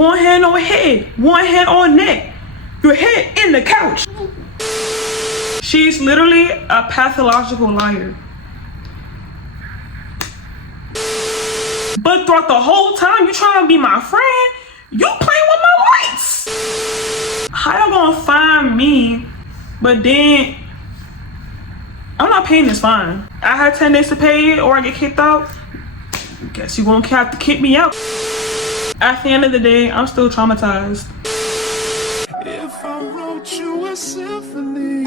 One hand on head, one hand on neck, your head in the couch. She's literally a pathological liar. But throughout the whole time you trying to be my friend, you playing with my rights. How y'all gonna find me, but then I'm not paying this fine? I had 10 days to pay it or I get kicked out. Guess you gonna have to kick me out. At the end of the day, I'm still traumatized. If I wrote you a symphony,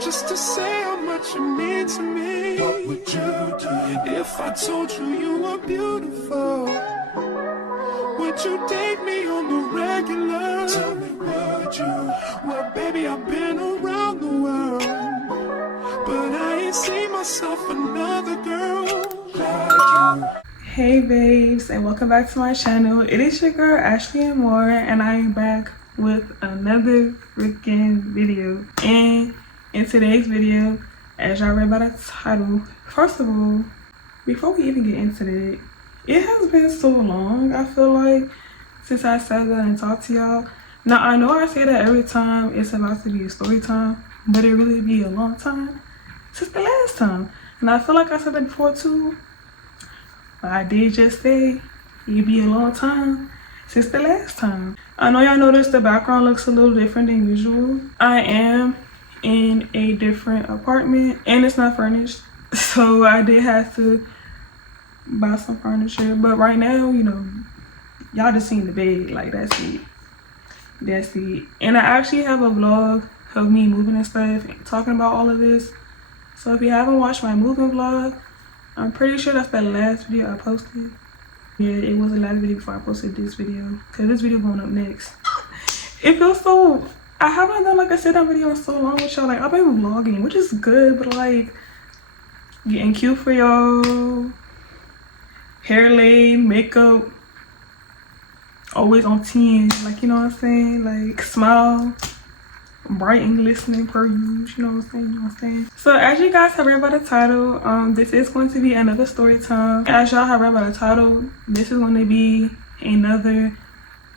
just to say how much you mean to me, what would you do? If I told you you were beautiful, would you date me on the regular? Tell me, would you? Well, baby, I've been around the world, but I ain't seen myself another girl like you. Hey babes, and welcome back to my channel. It is your girl CapCut, and I am back with another freaking video. And in today's video, as y'all read by the title, first of all, before we even get into it, it has been so long, I feel like, since I sat down and talked to y'all. Now I know I say that every time it's about to be a story time, but it really be a long time since the last time. And I feel like I said that before too, but I did just say it'd be a long time since the last time. I know y'all noticed the background looks a little different than usual. I am in a different apartment and it's not furnished, so I did have to buy some furniture. But right now, you know, y'all just seen the bed, like that's it. That's it. And I actually have a vlog of me moving and stuff, talking about all of this. So if you haven't watched my moving vlog, I'm pretty sure that's the last video I posted. Yeah, it was the last video before I posted this video, because this video going up next. It feels so, I haven't done like a sit-down video in so long with y'all. Like, I've been vlogging, which is good, but like getting cute for y'all, hair laid, makeup always on 10, like, you know what I'm saying, like smile, bright and glistening per usual, you know what I'm saying, you know what I'm saying. So as you guys have read by the title, this is going to be another story time. As y'all have read by the title, this is going to be another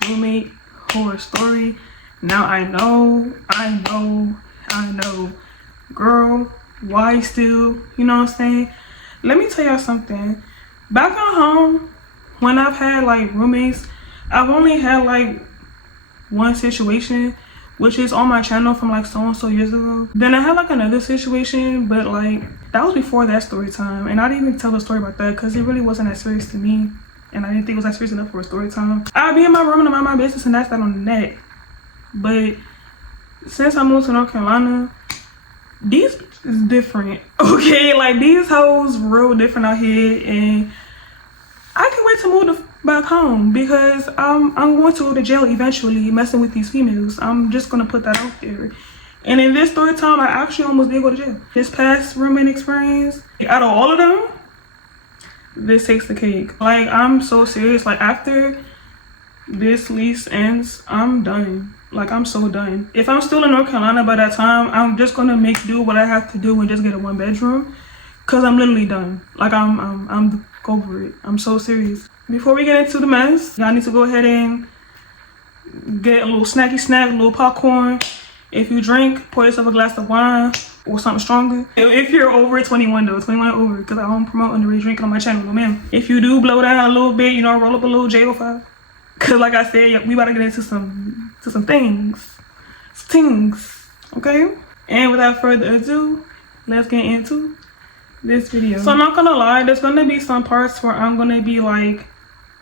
roommate horror story. Now I know, girl, why still, you know what I'm saying? Let me tell y'all something. Back at home, when I've had like roommates, I've only had like one situation, which is on my channel from like so and so years ago. Then I had like another situation, but like that was before that story time, and I didn't even tell a story about that because it really wasn't that serious to me, and I didn't think it was that serious enough for a story time. I'd be in my room and mind my business, and that's that on the net. But since I moved to North Carolina, these is different, okay? Like these hoes real different out here, and I can't wait to move back home because I'm going to go to jail eventually messing with these females. I'm just gonna put that out there. And in this story time, I actually almost did go to jail. This past roommate experience, out of all of them, this takes the cake. Like, I'm so serious. Like, after this lease ends, I'm done. Like, I'm so done. If I'm still in North Carolina by that time, I'm just gonna make do what I have to do and just get a 1-bedroom, cause I'm literally done. Like, I'm over it. I'm so serious. Before we get into the mess, y'all need to go ahead and get a little snacky snack, a little popcorn. If you drink, pour yourself a glass of wine or something stronger. If you're over 21 though, 21 or over, because I don't promote underage drinking on my channel, no ma'am. If you do blow down a little bit, you know, roll up a little J05. Cause like I said, we about to get into some things, okay? And without further ado, let's get into this video. So I'm not gonna lie, there's gonna be some parts where I'm gonna be like,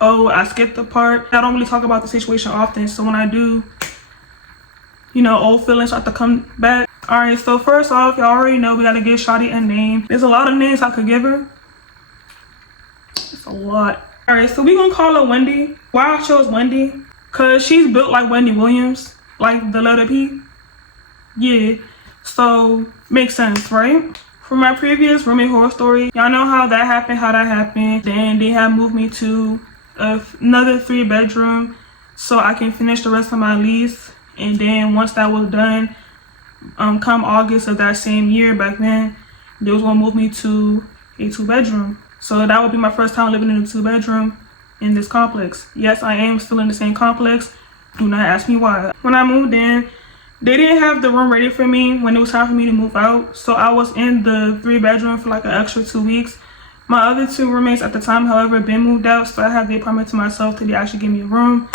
oh, I skipped the part. I don't really talk about the situation often, so when I do, you know, old feelings start to come back. All right, so first off, y'all already know we gotta give Shawty a name. There's a lot of names I could give her. It's a lot. All right, so we gonna call her Wendy. Why I chose Wendy? Cause she's built like Wendy Williams, like the letter P. Yeah, so makes sense, right? From my previous roommate horror story, y'all know how that happened. Then they have moved me to another 3-bedroom so I can finish the rest of my lease. And then once that was done, come August of that same year, back then, they was gonna move me to a 2-bedroom. So that would be my first time living in a 2-bedroom. in this complex. Yes, I am still in the same complex. Do not ask me why. When I moved in, they didn't have the room ready for me when it was time for me to move out. So I was in the 3-bedroom for like an extra 2 weeks. My other 2 roommates at the time, however, been moved out. So I had the apartment to myself till they actually gave me a room.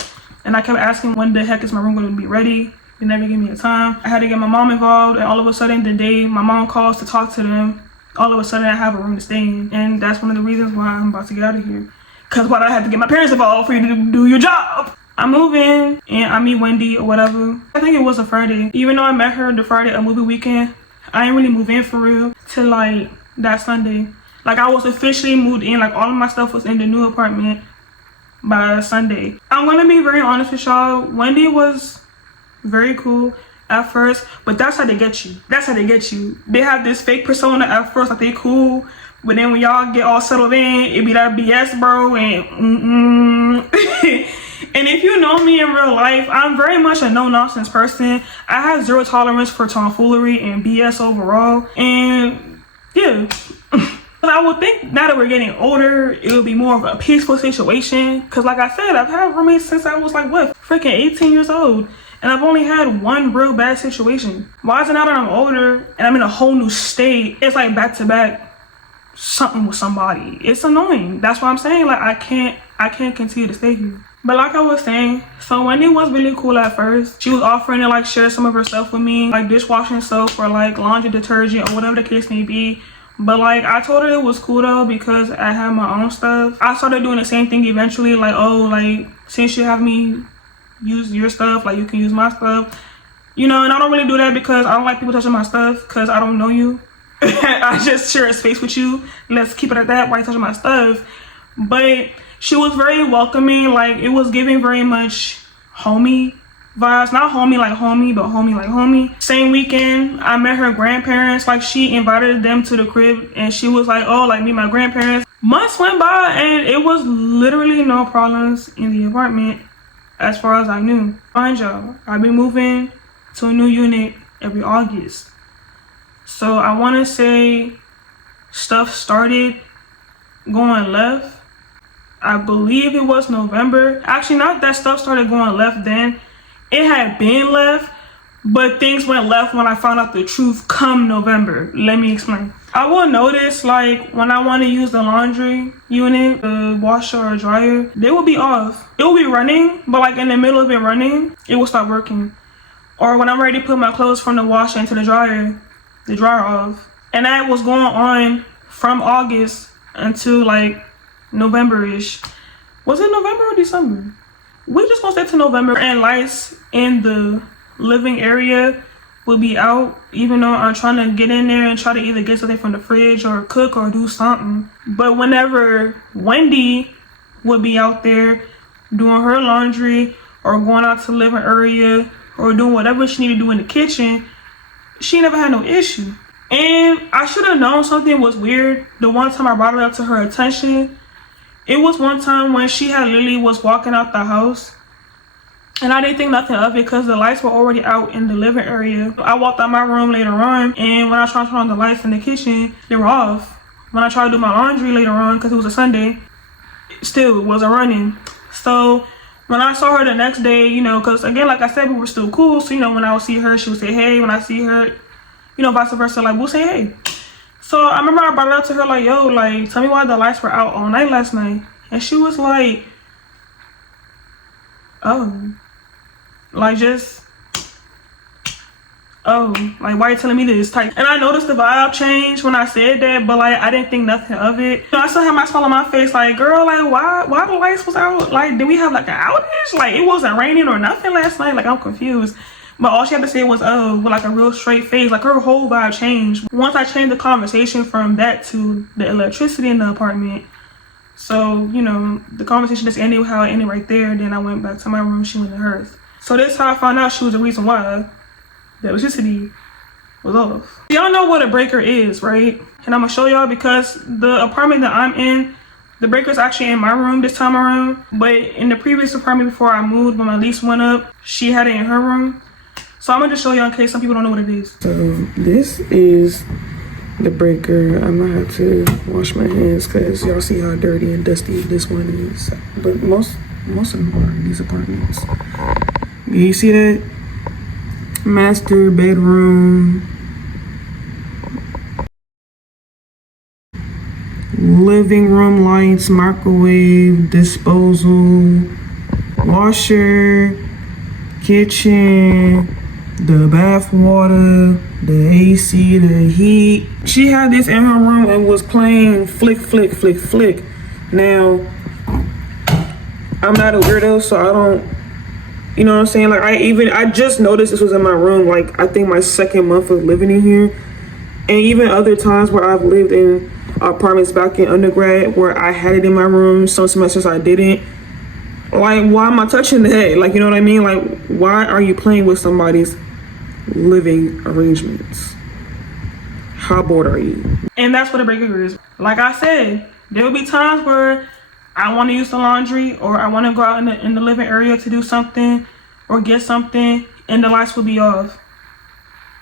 And I kept asking, when the heck is my room going to be ready? They never gave me a time. I had to get my mom involved. And all of a sudden, the day my mom calls to talk to them, all of a sudden I have a room to stay in. And that's one of the reasons why I'm about to get out of here. Because why I had to get my parents involved for you to do your job? I move in and I meet Wendy or whatever. I think it was a Friday. Even though I met her the Friday of movie weekend, I didn't really move in for real till like that Sunday. Like I was officially moved in, like all of my stuff was in the new apartment by Sunday. I'm gonna be very honest with y'all. Wendy was very cool at first, but that's how they get you. That's how they get you. They have this fake persona at first, like they cool, but then when y'all get all settled in, it be that BS, bro. And and if you know me in real life, I'm very much a no-nonsense person. I have zero tolerance for tomfoolery and BS overall. And yeah, but I would think now that we're getting older, it would be more of a peaceful situation. Because like I said, I've had roommates since I was like, what, freaking 18 years old. And I've only had one real bad situation. Why is it now that I'm older and I'm in a whole new state, it's like back to back something with somebody? It's annoying. That's why I'm saying, like, I can't continue to stay here. But like I was saying, so Wendy was really cool at first. She was offering to like share some of her stuff with me, like dishwashing soap or like laundry detergent or whatever the case may be. But like I told her it was cool though because I had my own stuff. I started doing the same thing eventually, like, oh, like since you have me use your stuff, like you can use my stuff, you know. And I don't really do that because I don't like people touching my stuff because I don't know you. I just share a space with you. Let's keep it at that. Why you touching my stuff? But she was very welcoming. Like it was giving very much homie vibes. Not homie like homie, but homie like homie. Same weekend, I met her grandparents. Like she invited them to the crib and she was like, oh, like meet my grandparents. Months went by and it was literally no problems in the apartment as far as I knew. Mind y'all, I've been moving to a new unit every August. So I want to say stuff started going left. I believe it was November. Actually, not that stuff started going left then. It had been left, but things went left when I found out the truth come November. Let me explain. I will notice, like, when I want to use the laundry unit, the washer or dryer, they will be off. It will be running, but like in the middle of it running, it will stop working. Or when I'm ready to put my clothes from the washer into the dryer off. And that was going on from August until like November-ish. Was it November or December? We just gonna stay to November, and lights in the living area will be out, even though I'm trying to get in there and try to either get something from the fridge or cook or do something. But whenever Wendy would be out there doing her laundry or going out to the living area or doing whatever she needed to do in the kitchen, she never had no issue. And I should have known something was weird the one time I brought it up to her attention. It was one time when she had literally was walking out the house and I didn't think nothing of it because the lights were already out in the living area. I walked out my room later on, and when I tried to turn on the lights in the kitchen, they were off. When I tried to do my laundry later on, because it was a Sunday, still it wasn't running. So when I saw her the next day, you know, because again, like I said, we were still cool. So, you know, when I would see her, she would say hey. When I see her, you know, vice versa, like we'll say hey. So I remember I brought it up to her like, yo, like, tell me why the lights were out all night last night. And she was like, oh, like just, oh, like why are you telling me this type? And I noticed the vibe change when I said that, but like I didn't think nothing of it. You know, I still had my smile on my face, like, girl, like why the lights was out? Like, did we have like an outage? Like it wasn't raining or nothing last night. Like I'm confused. But all she had to say was, oh, with like a real straight face. Like her whole vibe changed once I changed the conversation from that to the electricity in the apartment. So, you know, the conversation just ended how it ended right there. Then I went back to my room, she went to hers. So this is how I found out she was the reason why the electricity was off. Y'all know what a breaker is, right? And I'm gonna show y'all because the apartment that I'm in, the breaker's actually in my room this time around. But in the previous apartment before I moved, when my lease went up, she had it in her room. So I'm gonna just show y'all in case some people don't know what it is. So this is the breaker. I'm gonna have to wash my hands because y'all see how dirty and dusty this one is. But most of them are in these apartments. You see that? Master bedroom, living room lights, microwave, disposal, washer, kitchen, the bath water, the AC, the heat. She had this in her room and was playing flick, flick, flick, flick. Now, I'm not a weirdo, so I don't, you know what I'm saying? Like, I just noticed this was in my room, like, I think my second month of living in here. And even other times where I've lived in apartments back in undergrad where I had it in my room, some semesters I didn't. Like, why am I touching that? Like, you know what I mean? Like, why are you playing with somebody's living arrangements? How bored are you? And that's what a breaker is. Like I said, there will be times where I want to use the laundry or I want to go out in the living area to do something or get something, and the lights will be off.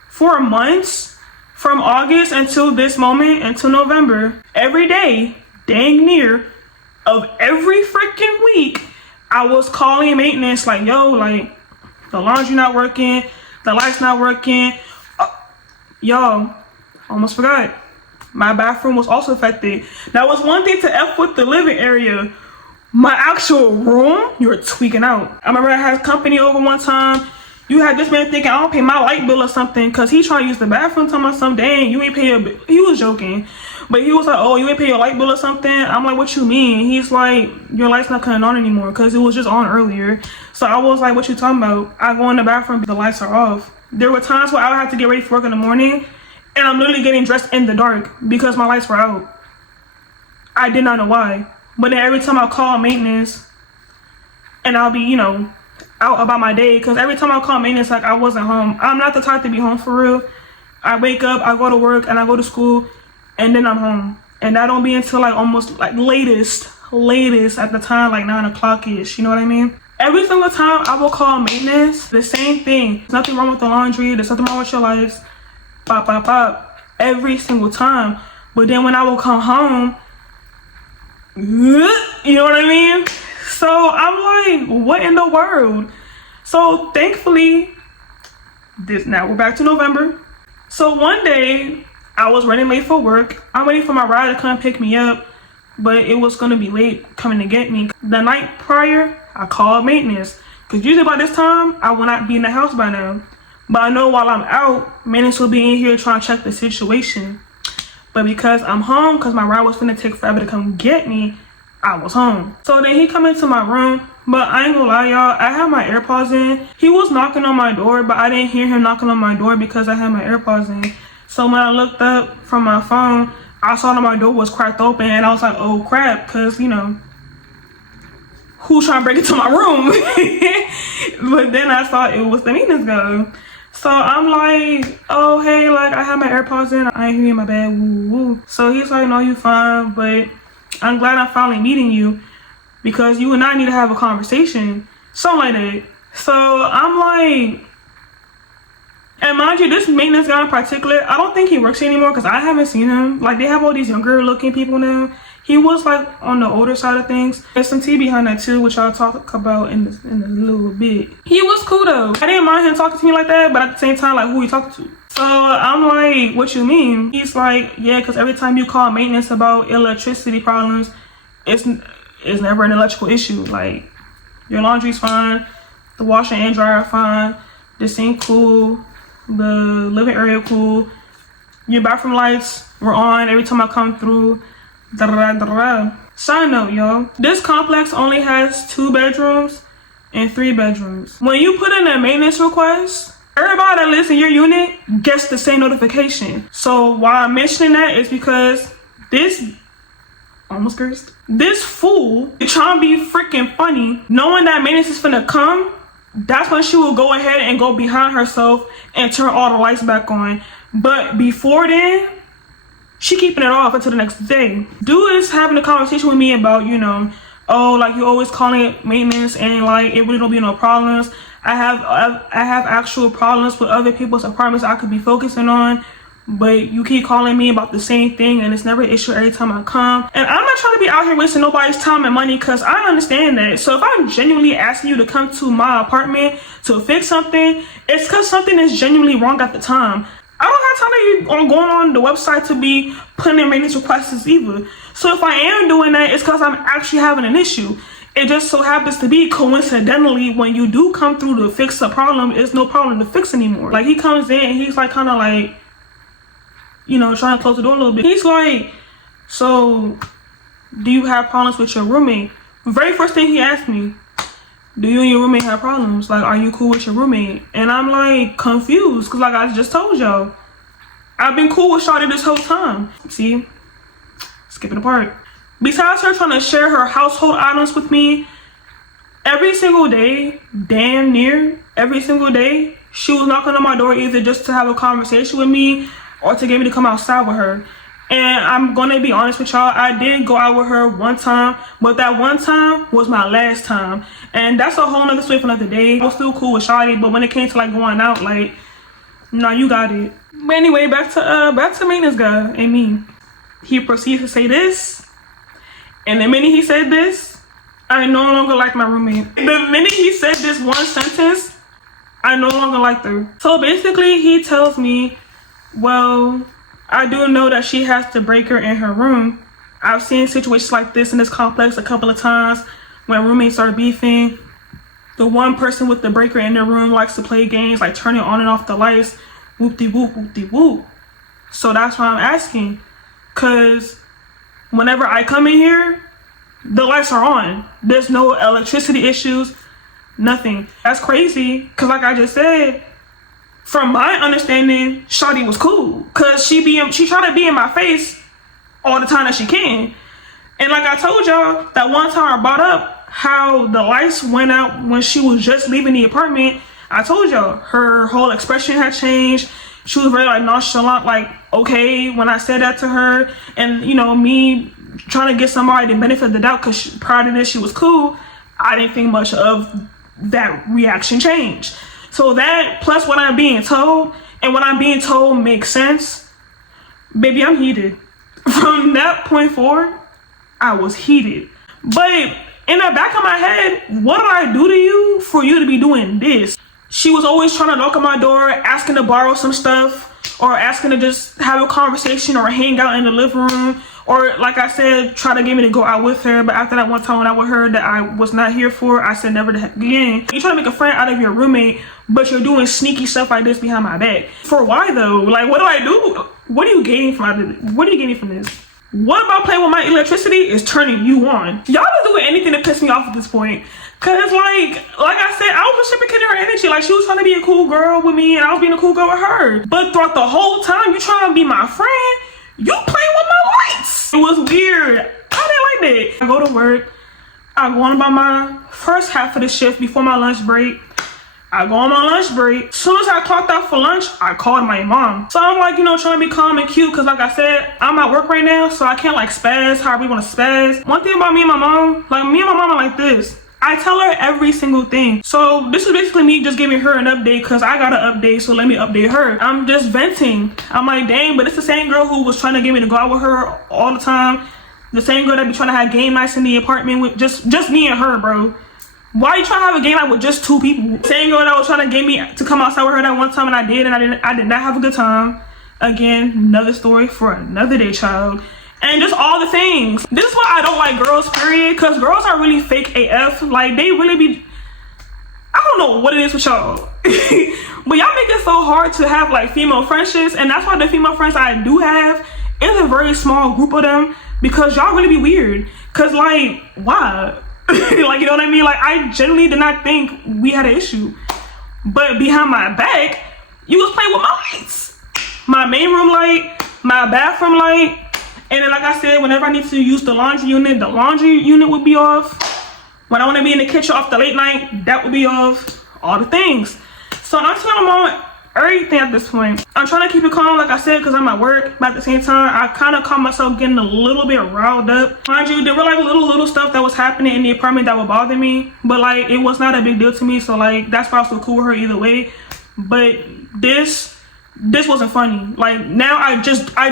For months, from August until this moment, until November, every day, dang near, of every freaking week, I was calling maintenance like, yo, like, the laundry not working, the lights not working. Y'all, almost forgot. My bathroom was also affected. That was one thing to F with the living area. My actual room, you were tweaking out. I remember I had company over one time. You had this man thinking I don't pay my light bill or something because he trying to use the bathroom. Talking about some, dang, you ain't pay your bill. He was joking. But he was like, oh, you ain't pay your light bill or something? I'm like, what you mean? He's like, your light's not coming on anymore because it was just on earlier. So I was like, what you talking about? I go in the bathroom, the lights are off. There were times where I would have to get ready for work in the morning and I'm literally getting dressed in the dark because my lights were out. I did not know why. But then every time I call maintenance and I'll be, you know, out about my day, because every time I call maintenance, like, I wasn't home. I'm not the type to be home for real. I wake up, I go to work, and I go to school, and then I'm home. And that don't be until like almost like latest at the time, like 9 o'clock-ish, you know what I mean? Every single time I will call maintenance, the same thing. There's nothing wrong with the laundry, there's nothing wrong with your lights. Pop, pop, pop. Every single time. But then when I will come home, you know what I mean? So I'm like, what in the world? So thankfully, now we're back to November. So one day I was running late for work. I'm waiting for my ride to come pick me up, but it was gonna be late coming to get me. The night prior, I called maintenance because usually by this time I will not be in the house by now. But I know while I'm out, maintenance will be in here trying to check the situation. But because I'm home, because my ride was finna take forever to come get me, I was home. So then he come into my room, but I ain't gonna lie, y'all, I had my AirPods in. He was knocking on my door, but I didn't hear him knocking on my door because I had my AirPods in. So when I looked up from my phone, I saw that my door was cracked open, and I was like, oh crap, because, you know, who's trying to break into my room? But then I thought it was the maintenance guy. So I'm like, oh, hey, like, I have my AirPods in. I ain't hearing my bad, woo, woo. So he's like, no, you fine, but I'm glad I'm finally meeting you because you and I need to have a conversation. Something like that. So I'm like, and mind you, this maintenance guy in particular, I don't think he works here anymore because I haven't seen him. Like, they have all these younger looking people now. He was like on the older side of things. There's some tea behind that too, which I'll talk about in a little bit. He was cool though. I didn't mind him talking to me like that, but at the same time, like, who he talking to? So I'm like, what you mean? He's like, yeah, because every time you call maintenance about electricity problems, it's never an electrical issue. Like, your laundry's fine, the washer and dryer are fine, the sink cool, the living area cool, your bathroom lights were on every time I come through. Da, da, da, da. Side note, y'all, this complex only has 2 bedrooms and 3 bedrooms. When you put in a maintenance request, everybody that lives in your unit gets the same notification. So why I'm mentioning that is because this fool is trying to be freaking funny, knowing that maintenance is finna come. That's when she will go ahead and go behind herself and turn all the lights back on. But before then, she keeping it off until the next day. Dude is having a conversation with me about, you know, oh, like, you always calling it maintenance and like it really don't be no problems. I have actual problems with other people's apartments I could be focusing on, but you keep calling me about the same thing and it's never an issue every time I come. And I'm not trying to be out here wasting nobody's time and money, because I understand that. So if I'm genuinely asking you to come to my apartment to fix something, it's because something is genuinely wrong at the time. I don't have time to be going on the website to be putting in maintenance requests either. So if I am doing that, it's because I'm actually having an issue. It just so happens to be coincidentally, when you do come through to fix a problem, it's no problem to fix anymore. Like, he comes in and he's like kind of like, you know, trying to close the door a little bit. He's like, so do you have problems with your roommate? The very first thing he asked me, do you and your roommate have problems? Like, are you cool with your roommate? And I'm like confused, because like I just told y'all, I've been cool with Shawty this whole time. See, skipping a part. Besides her trying to share her household items with me, every single day, damn near every single day, she was knocking on my door either just to have a conversation with me or to get me to come outside with her. And I'm gonna be honest with y'all, I did go out with her one time, but that one time was my last time. And that's a whole nother story for another day. I was still cool with Shawty, but when it came to like going out, like, no, you got it. But anyway, back to maintenance guy and me. He proceeds to say this, and the minute he said this, I no longer like my roommate. The minute he said this one sentence, I no longer liked her. So basically, he tells me, well, I do know that she has the breaker in her room. I've seen situations like this in this complex a couple of times when roommates are beefing. The one person with the breaker in their room likes to play games, like turning on and off the lights, whoop-de-whoop, whoop-de-whoop. So that's why I'm asking, because whenever I come in here, the lights are on. There's no electricity issues, nothing. That's crazy, because like I just said, from my understanding, Shawty was cool, because she try to be in my face all the time that she can. And like I told y'all, that one time I brought up how the lights went out when she was just leaving the apartment, I told y'all her whole expression had changed. She was very like nonchalant, like okay when I said that to her. And you know, me trying to get somebody the benefit of the doubt, because prior to this she was cool, I didn't think much of that reaction change. So that plus what I'm being told, and what I'm being told makes sense, baby, I'm heated. From that point forward, I was heated. But in the back of my head, what did I do to you for you to be doing this? She was always trying to knock on my door, asking to borrow some stuff, or asking to just have a conversation or hang out in the living room. Or like I said, try to get me to go out with her. But after that one time when I with her that I was not here for, I said never again. You trying to make a friend out of your roommate, but you're doing sneaky stuff like this behind my back. For why though? Like, what do I do? What are you gaining from this? What about playing with my electricity is turning you on? Y'all are doing anything to piss me off at this point. Cause like I said, I was reciprocating her energy. Like, she was trying to be a cool girl with me and I was being a cool girl with her. But throughout the whole time you trying to be my friend, you playing with my lights. It was weird. I didn't like that. I go to work. I go on about my first half of the shift before my lunch break. I go on my lunch break. As soon as I clocked out for lunch, I called my mom. So I'm like, you know, trying to be calm and cute, because like I said, I'm at work right now, so I can't like spaz however you want to spaz. One thing about me and my mom, like me and my mom are like this. I tell her every single thing. So this is basically me just giving her an update, because I got an update, so let me update her. I'm just venting. I'm like, dang, but it's the same girl who was trying to get me to go out with her all the time. The same girl that be trying to have game nights in the apartment with just me and her, bro. Why are you trying to have a game night with just two people? Same girl that was trying to get me to come outside with her that one time, and I did not have a good time. Again, another story for another day, child. And just all the things. This is why I don't like girls, period. Because girls are really fake AF. Like, they really be... I don't know what it is with y'all. But y'all make it so hard to have, like, female friendships. And that's why the female friends I do have is a very small group of them. Because y'all really be weird. Because, like, why? Like, you know what I mean? Like, I genuinely did not think we had an issue. But behind my back, you was playing with my lights. My main room light, my bathroom light. And then, like I said, whenever I need to use the laundry unit would be off. When I want to be in the kitchen off the late night, that would be off. All the things. So I'm telling them everything at this point. I'm trying to keep it calm, like I said, because I'm at work. But at the same time, I kind of caught myself getting a little bit riled up. Mind you, there were like little stuff that was happening in the apartment that would bother me. But like, it was not a big deal to me. So like, that's why I was so cool with her either way. But this this wasn't funny. Like now I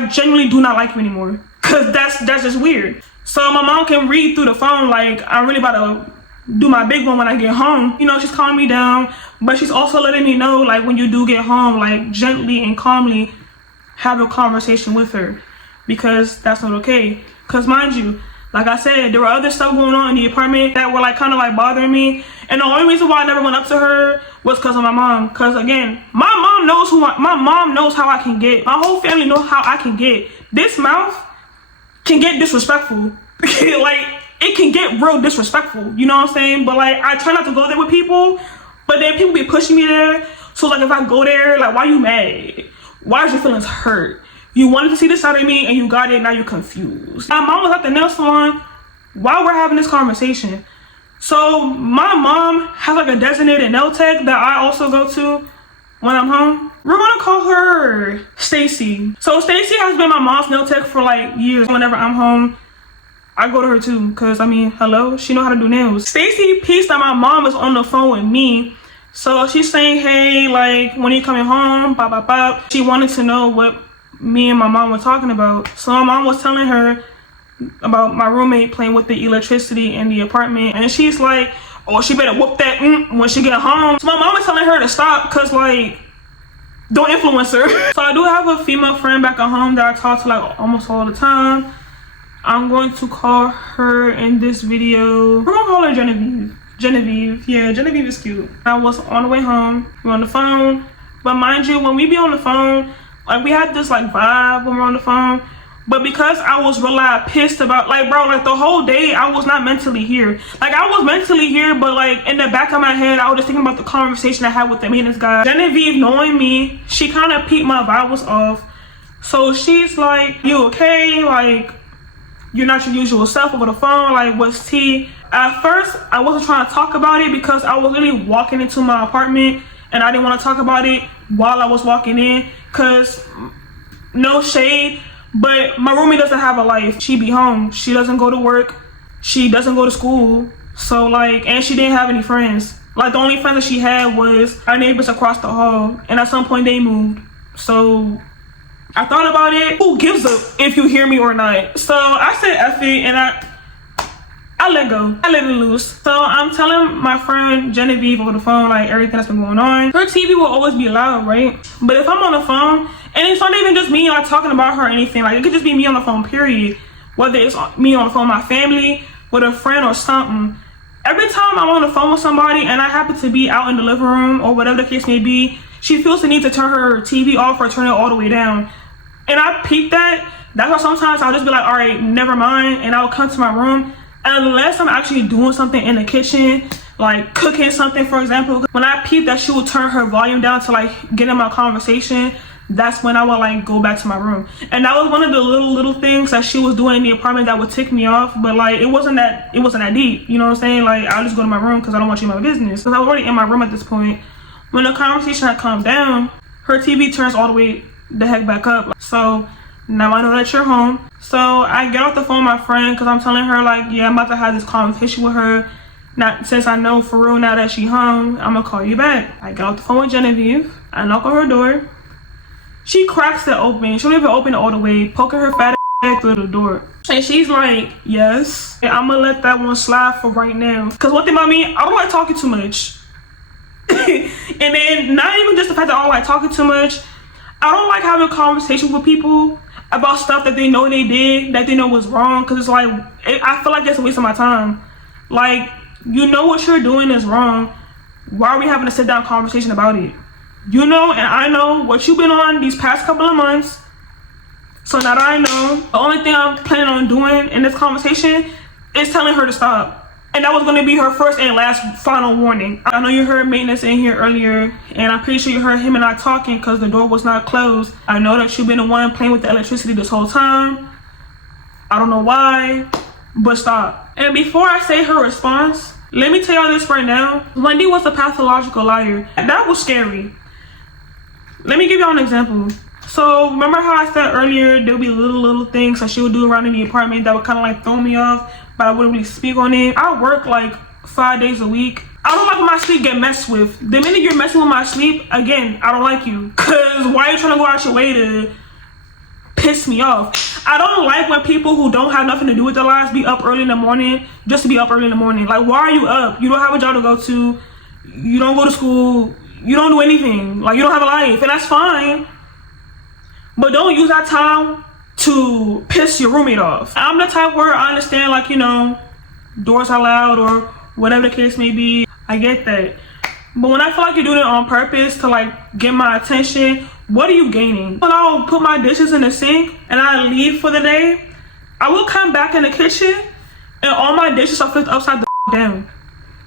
genuinely do not like you anymore, because that's just weird. So my mom can read through the phone like I'm really about to do my big one when I get home. You know, she's calming me down, but she's also letting me know, like, when you do get home, like, gently and calmly have a conversation with her, because that's not okay. Because mind you, like I said, there were other stuff going on in the apartment that were like kind of like bothering me, and the only reason why I never went up to her was because of my mom. Because again, my mom knows how I can get. My whole family knows how I can get. This mouth can get disrespectful. Like, it can get real disrespectful, you know what I'm saying? But like, I try not to go there with people, but then people be pushing me there. So like, if I go there, like, why you mad? Why is your feelings hurt? You wanted to see this side of me and you got it, now you're confused. My mom was at the nail salon while we're having this conversation. So my mom has like a designated nail tech that I also go to when I'm home. We're gonna call her Stacy. So Stacy has been my mom's nail tech for like years. Whenever I'm home, I go to her too, because I mean, hello, she know how to do nails. Stacy peeped that my mom is on the phone with me. So she's saying, hey, like, when are you coming home? Bop, bop, bop. She wanted to know what me and my mom were talking about. So my mom was telling her about my roommate playing with the electricity in the apartment. And she's like, oh, she better whoop that when she get home. So my mom was telling her to stop, because like, don't influence her. So I do have a female friend back at home that I talk to like almost all the time. I'm going to call her in this video. We're gonna call her Genevieve. Genevieve, yeah, Genevieve is cute. I was on the way home, we're on the phone. But mind you, when we be on the phone, like, we had this like vibe when we're on the phone. But because I was really pissed about, like, bro, like the whole day I was not mentally here. Like, I was mentally here, but like in the back of my head, I was just thinking about the conversation I had with the maintenance guy. Genevieve, knowing me, she kind of peeped my vibe was off. So she's like, you okay? Like, you're not your usual self over the phone, like, what's tea? At first, I wasn't trying to talk about it because I was literally walking into my apartment and I didn't want to talk about it while I was walking in, because no shade, but my roommate doesn't have a life. She be home, she doesn't go to work, she doesn't go to school, so like, and she didn't have any friends. Like, the only friends that she had was our neighbors across the hall, and at some point they moved. So I thought about it. Who gives a if you hear me or not? So I said F it, and I let go. I let it loose. So I'm telling my friend Genevieve over the phone, like, everything that's been going on. Her TV will always be loud, right? But if I'm on the phone, and it's not even just me like talking about her or anything, like, it could just be me on the phone, period. Whether it's me on the phone with my family, with a friend or something. Every time I'm on the phone with somebody and I happen to be out in the living room or whatever the case may be, she feels the need to turn her TV off or turn it all the way down. And I peep that. That's why sometimes I'll just be like, all right, never mind. And I'll come to my room. Unless I'm actually doing something in the kitchen, like cooking something, for example. When I peep that she will turn her volume down to like get in my conversation, that's when I would like go back to my room. And that was one of the little things that she was doing in the apartment that would tick me off. But like, it wasn't that deep. You know what I'm saying? Like, I'll just go to my room because I don't want you in my business. Because I was already in my room at this point. When the conversation had calmed down, her TV turns all the way the heck back up. So now I know that you're home. So I get off the phone with my friend because I'm telling her, like, yeah, I'm about to have this conversation with her. Not since I know for real now that she home, I'm gonna call you back. I get off the phone with Genevieve. I knock on her door. She cracks it open. She don't even open it all the way, poking her fat head through the door. And she's like, yes, I'm gonna let that one slide for right now. Because one thing about me, I don't like talking too much. And then not even just the fact that I don't like talking too much, I don't like having conversations with people about stuff that they know they did, that they know was wrong. Because it's like, I feel like that's a waste of my time. Like, you know what you're doing is wrong. Why are we having a sit down conversation about it? You know and I know what you've been on these past couple of months. So now that I know, the only thing I'm planning on doing in this conversation is telling her to stop. And that was going to be her first and last final warning. I know you heard maintenance in here earlier, and I'm pretty sure you heard him and I talking because the door was not closed. I know that you've been the one playing with the electricity this whole time. I don't know why, but stop. And before I say her response, let me tell y'all this right now. Wendy was a pathological liar. That was scary. Let me give y'all an example. So remember how I said earlier there'll be little things that she would do around in the apartment that would kind of like throw me off, but I wouldn't really speak on it. I work like 5 days a week. I don't like when my sleep get messed with. The minute you're messing with my sleep, again, I don't like you. Cause why are you trying to go out your way to piss me off? I don't like when people who don't have nothing to do with their lives be up early in the morning just to be up early in the morning. Like, why are you up? You don't have a job to go to. You don't go to school. You don't do anything. Like, you don't have a life, and that's fine. But don't use that time to piss your roommate off. I'm the type where I understand, like, you know, doors are loud or whatever the case may be. I get that. But when I feel like you're doing it on purpose to like get my attention, what are you gaining? When I'll put my dishes in the sink and I leave for the day, I will come back in the kitchen and all my dishes are flipped upside the down.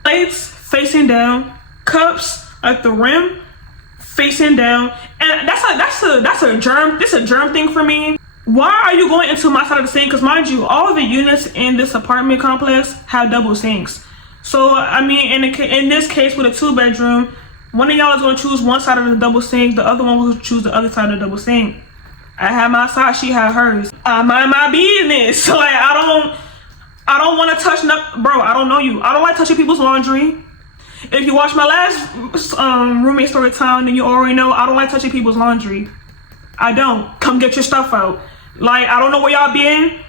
Plates facing down, cups at the rim facing down, and that's a germ. This is a germ thing for me. Why are you going into my side of the sink? Because mind you, all the units in this apartment complex have double sinks. So I mean, in this case with a 2-bedroom, one of y'all is going to choose one side of the double sink, the other one will choose the other side of the double sink. I had my side, she had hers. I mind my business. Like, I don't want to touch bro. I don't know you. I don't like touching people's laundry. If you watch my last roommate story time, then you already know I don't like touching people's laundry. I don't. Come get your stuff out. Like, I don't know where y'all been.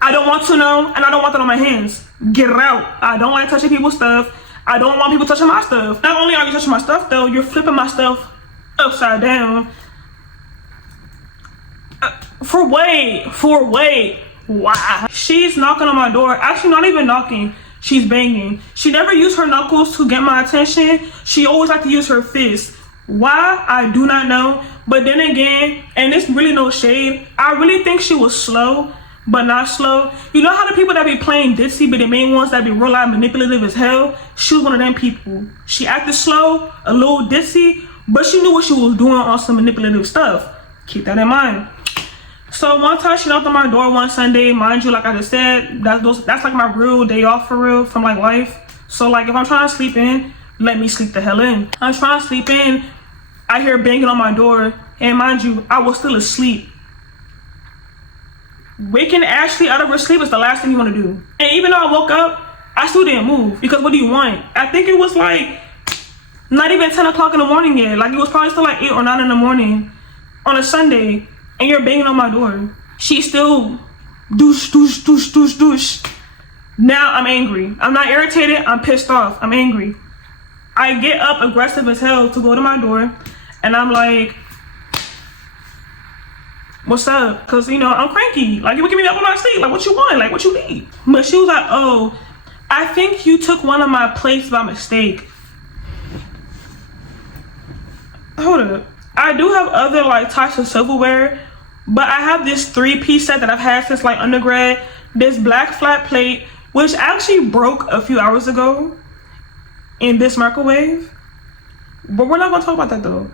I don't want to know, and I don't want that on my hands. Get it out. I don't like touching people's stuff. I don't want people touching my stuff. Not only are you touching my stuff, though, you're flipping my stuff upside down. For wait. Why? She's knocking on my door. Actually, not even knocking. She's banging. She never used her knuckles to get my attention. She always like to use her fist. Why? I do not know. But then again, and it's really no shade, I really think she was slow, but not slow. You know how the people that be playing ditzy, but the main ones that be real life manipulative as hell? She was one of them people. She acted slow, a little ditzy, but she knew what she was doing on some manipulative stuff. Keep that in mind. So one time she knocked on my door one Sunday, mind you, like I just said, that's like my real day off for real from like life. So like if I'm trying to sleep in, let me sleep the hell in. I'm trying to sleep in, I hear banging on my door, and mind you, I was still asleep. Waking Ashley out of her sleep is the last thing you want to do. And even though I woke up, I still didn't move, because what do you want? I think it was like not even 10 o'clock in the morning yet. Like it was probably still like 8 or 9 in the morning on a Sunday. And you're banging on my door. She's still douche. Now I'm angry. I'm not irritated, I'm pissed off. I'm angry. I get up aggressive as hell to go to my door, and I'm like, what's up? Cause you know, I'm cranky. Like, you waking me up when I sleep. Like, what you want? Like, what you need? But she was like, oh, I think you took one of my plates by mistake. Hold up. I do have other like types of silverware, but I have this 3-piece set that I've had since like undergrad. This black flat plate, which actually broke a few hours ago in this microwave. But we're not gonna talk about that though.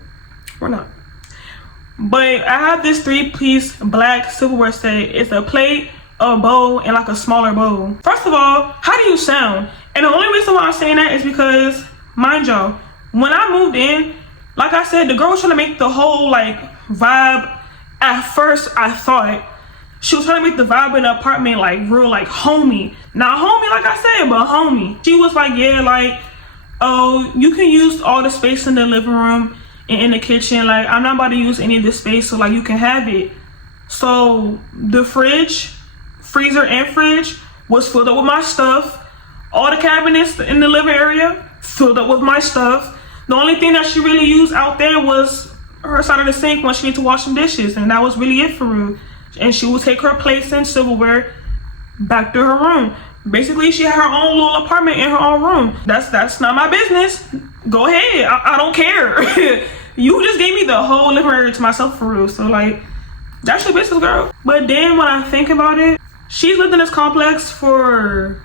We're not. But I have this 3-piece black silverware set. It's a plate, a bowl, and like a smaller bowl. First of all, how do you sound? And the only reason why I'm saying that is because, mind y'all, when I moved in, like I said, the girl was trying to make the whole like vibe. At first, I thought she was trying to make the vibe in the apartment like real like homey. Not homey like I said, but homey. She was like, yeah, like, oh, you can use all the space in the living room and in the kitchen. Like, I'm not about to use any of this space, so like you can have it. So the freezer and fridge was filled up with my stuff. All the cabinets in the living area filled up with my stuff. The only thing that she really used out there was her side of the sink when she needed to wash some dishes, and that was really it for her. And she would take her plates and silverware back to her room. Basically, she had her own little apartment in her own room. That's not my business. Go ahead. I don't care. You just gave me the whole living area to myself for real. So like, that's your business, girl. But then when I think about it, she's lived in this complex for,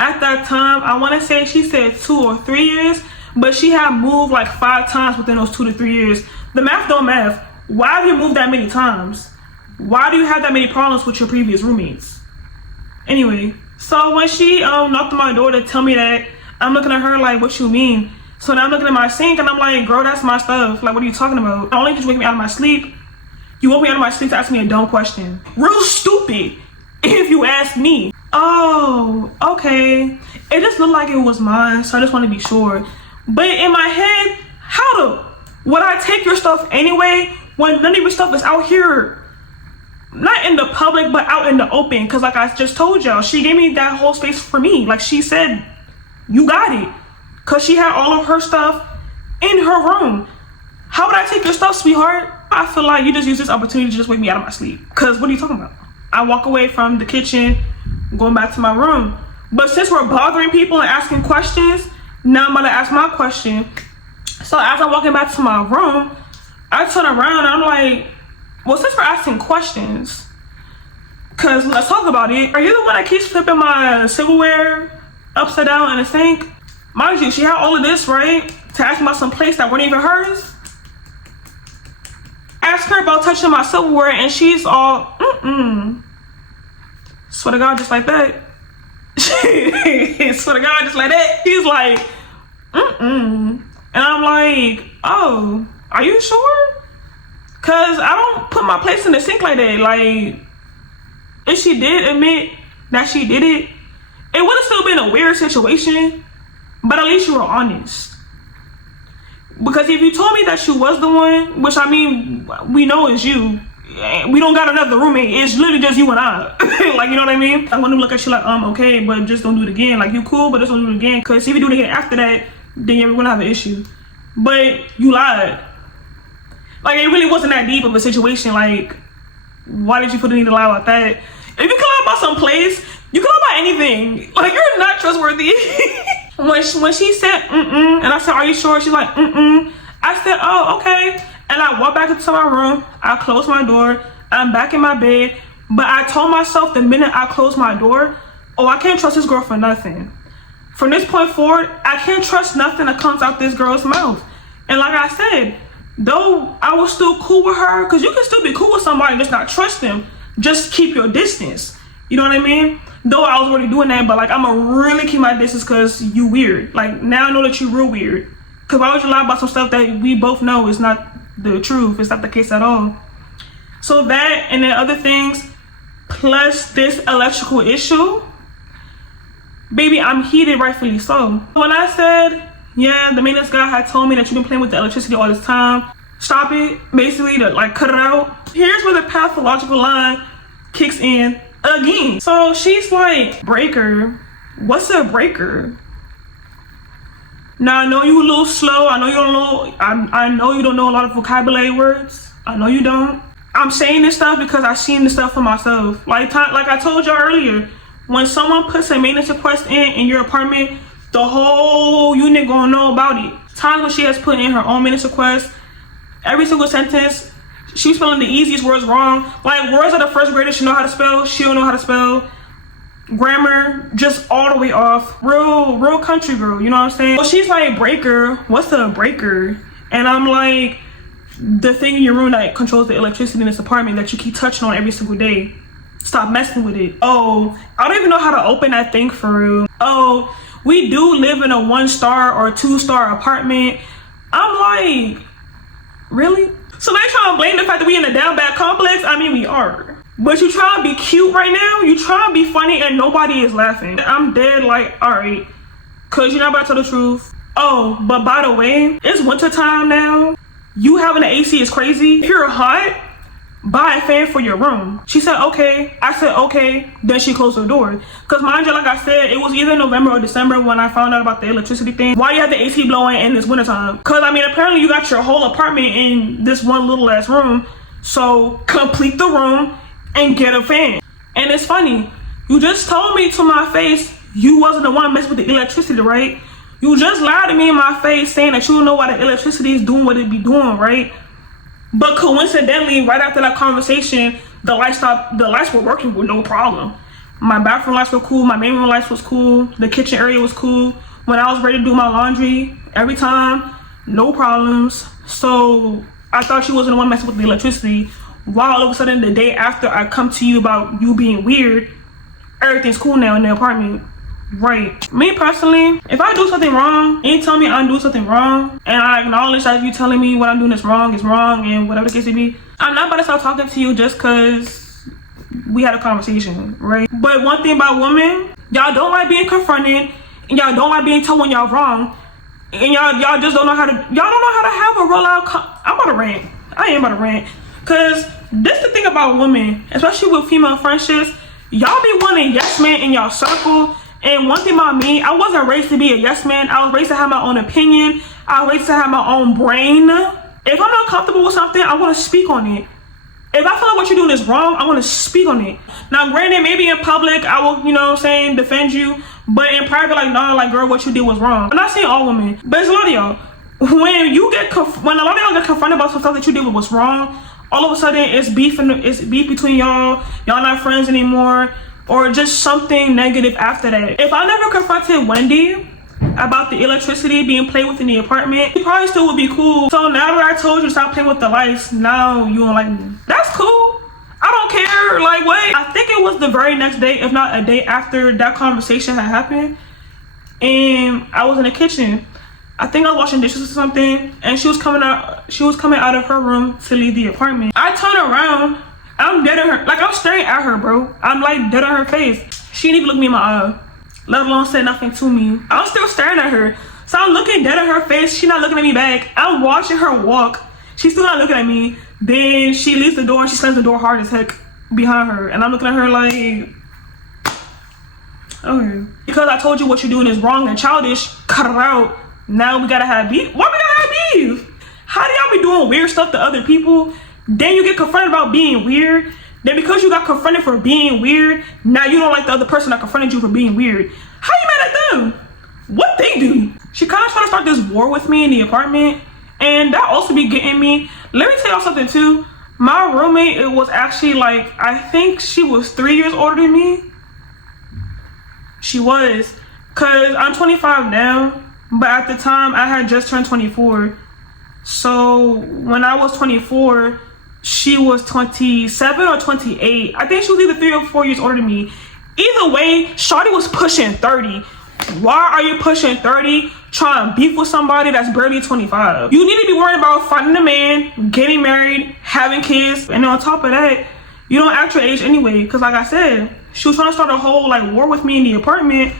at that time, I want to say she said 2 or 3 years. But she had moved like 5 times within those 2 to 3 years. The math don't math. Why have you moved that many times? Why do you have that many problems with your previous roommates? Anyway, so when she knocked on my door to tell me that, I'm looking at her like, what you mean? So now I'm looking at my sink and I'm like, girl, that's my stuff. Like, what are you talking about? Not only did you wake me out of my sleep, you woke me out of my sleep to ask me a dumb question. Real stupid, if you ask me. Oh, okay. It just looked like it was mine, so I just want to be sure. But in my head, would I take your stuff anyway when none of your stuff is out here, not in the public, but out in the open? Because like I just told y'all, she gave me that whole space for me. Like she said, you got it. Because she had all of her stuff in her room. How would I take your stuff, sweetheart? I feel like you just use this opportunity to just wake me out of my sleep. Because what are you talking about? I walk away from the kitchen, going back to my room. But since we're bothering people and asking questions, now I'm gonna ask my question. So as I'm walking back to my room, I turn around and I'm like, well, since we're asking questions, cause let's talk about it. Are you the one that keeps flipping my silverware upside down in the sink? Mind you, she had all of this, right? To ask me about some plates that weren't even hers. Ask her about touching my silverware and she's all, Swear to God, just like that. Swear to God, just like that. She's like, And I'm like, oh, are you sure? Cause I don't put my plates in the sink like that. Like, if she did admit that she did it, it would have still been a weird situation, but at least you were honest. Because if you told me that you was the one, which I mean, we know is you, we don't got another roommate, it's literally just you and I. Like, you know what I mean? I want to look at you like, okay, but just don't do it again. Like, you cool, but just don't do it again. Because if you do it again after that, then you're gonna have an issue. But you lied. Like, it really wasn't that deep of a situation. Like, why did you feel the need to lie about that? If you can lie about some place, you can lie about anything. Like, you're not trustworthy. When she said, and I said, are you sure? She's like, I said, oh, okay. And I walked back into my room. I closed my door. I'm back in my bed. But I told myself the minute I closed my door, oh, I can't trust this girl for nothing. From this point forward, I can't trust nothing that comes out this girl's mouth. And like I said, though I was still cool with her, because you can still be cool with somebody and just not trust them. Just keep your distance. You know what I mean? Though I was already doing that, but like, I'm gonna really keep my distance because you weird. Like, now I know that you real weird. Because why would you lie about some stuff that we both know is not the truth? It's not the case at all. So that and then other things, plus this electrical issue, baby, I'm heated, rightfully so. When I said, yeah, the maintenance guy had told me that you've been playing with the electricity all this time, stop it, basically, to like cut it out. Here's where the pathological line kicks in again. So she's like, breaker, what's a breaker? Now I know you a little slow. I know you don't know. I know you don't know a lot of vocabulary words. I know you don't. I'm saying this stuff because I've seen this stuff for myself. Like I told y'all earlier, when someone puts a maintenance request in your apartment, the whole unit gonna know about it. Times when she has put in her own maintenance request, every single sentence, she's spelling the easiest words wrong. Like, words that the first grader should know how to spell, she don't know how to spell. Grammar, just all the way off. Real country girl, you know what I'm saying? So she's like, breaker, what's a breaker? And I'm like, the thing in your room that controls the electricity in this apartment that you keep touching on every single day. Stop messing with it. Oh, I don't even know how to open that thing for real. Oh, we do live in a 1-star or 2-star apartment. I'm like, really? So they trying to blame the fact that we in a down bad complex. I mean, we are. But you trying to be cute right now? You trying to be funny and nobody is laughing. I'm dead like, all right, cause you're not about to tell the truth. Oh, but by the way, it's winter time now. You having an AC is crazy. If you're hot, buy a fan for your room. She said, okay. I said, okay. Then she closed her door. Cause mind you, like I said, it was either November or December when I found out about the electricity thing. Why you have the AC blowing in this winter time? Cause I mean, apparently you got your whole apartment in this one little ass room. So complete the room and get a fan. And it's funny, you just told me to my face you wasn't the one messing with the electricity, right? You just lied to me in my face saying that you don't know why the electricity is doing what it be doing, right? But coincidentally, right after that conversation, the lights were working with no problem. My bathroom lights were cool, my main room lights was cool, the kitchen area was cool. When I was ready to do my laundry, every time, no problems. So I thought you wasn't the one messing with the electricity. While all of a sudden, the day after I come to you about you being weird, everything's cool now in the apartment. Right. Me personally, if I do something wrong and you tell me I'm doing something wrong and I acknowledge that you telling me what I'm doing is wrong and whatever the case may be, I'm not about to start talking to you just because we had a conversation, right? But one thing about women, y'all don't like being confronted, and y'all don't like being told when y'all wrong, and y'all just don't know how to, have a real out. I'm about to rant. I am about to rant, cause this the thing about women, especially with female friendships. Y'all be wanting yes man in y'all circle. And one thing about me, I wasn't raised to be a yes man. I was raised to have my own opinion. I was raised to have my own brain. If I'm not comfortable with something, I want to speak on it. If I feel like what you're doing is wrong, I want to speak on it. Now, granted, maybe in public, I will, defend you. But in private, like, no, like, girl, what you did was wrong. I'm not saying all women, but it's a lot of y'all. When a lot of y'all get confronted about some stuff that you did was wrong, all of a sudden it's beef between y'all. Y'all not friends anymore. Or just something negative after that. If I never confronted Wendy about the electricity being played with in the apartment, it probably still would be cool. So now that I told you to stop playing with the lights, now you don't like me. That's cool. I don't care. Like, wait. I think it was the very next day, if not a day after that conversation had happened. And I was in the kitchen. I think I was washing dishes or something. And she was coming out of her room to leave the apartment. I turned around. I'm dead at her. Like, I'm staring at her, bro. I'm like dead at her face. She didn't even look me in my eye, let alone say nothing to me. I'm still staring at her. So I'm looking dead at her face. She not looking at me back. I'm watching her walk. She's still not looking at me. Then she leaves the door and she slams the door hard as heck behind her. And I'm looking at her like, okay. Because I told you what you're doing is wrong and childish, cut it out. Now we gotta have beef. Why we gotta have beef? How do y'all be doing weird stuff to other people? Then you get confronted about being weird. Then because you got confronted for being weird, now you don't like the other person that confronted you for being weird. How you mad at them? What they do? She kind of trying to start this war with me in the apartment. And that also be getting me. Let me tell y'all something too. My roommate, it was actually like, I think she was 3 years older than me. She was. Cause I'm 25 now. But at the time I had just turned 24. So when I was 24, she was 27 or 28. I think she was either 3 or 4 years older than me. Either way, shawty was pushing 30. Why are you pushing 30 trying to beef with somebody that's barely 25? You need to be worried about finding a man, getting married, having kids, and on top of that, you don't act your age anyway. Because like I said, she was trying to start a whole like war with me in the apartment,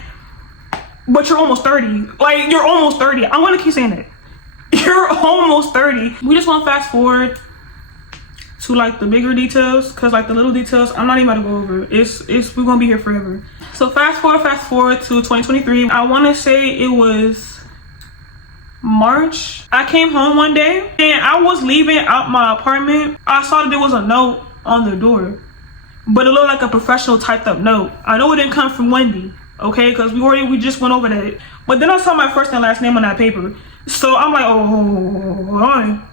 but you're almost 30. Like, you're almost 30. I'm gonna keep saying that. You're almost 30. We just want to fast forward to like the bigger details, because like the little details I'm not even about to go over. We're gonna be here forever. So fast forward to 2023. I want to say it was March. I came home one day and I was leaving out my apartment. I saw that there was a note on the door, but it looked like a professional typed up note. I know it didn't come from Wendy, okay, because we just went over that. But then I saw my first and last name on that paper. So I'm like, oh, hold on.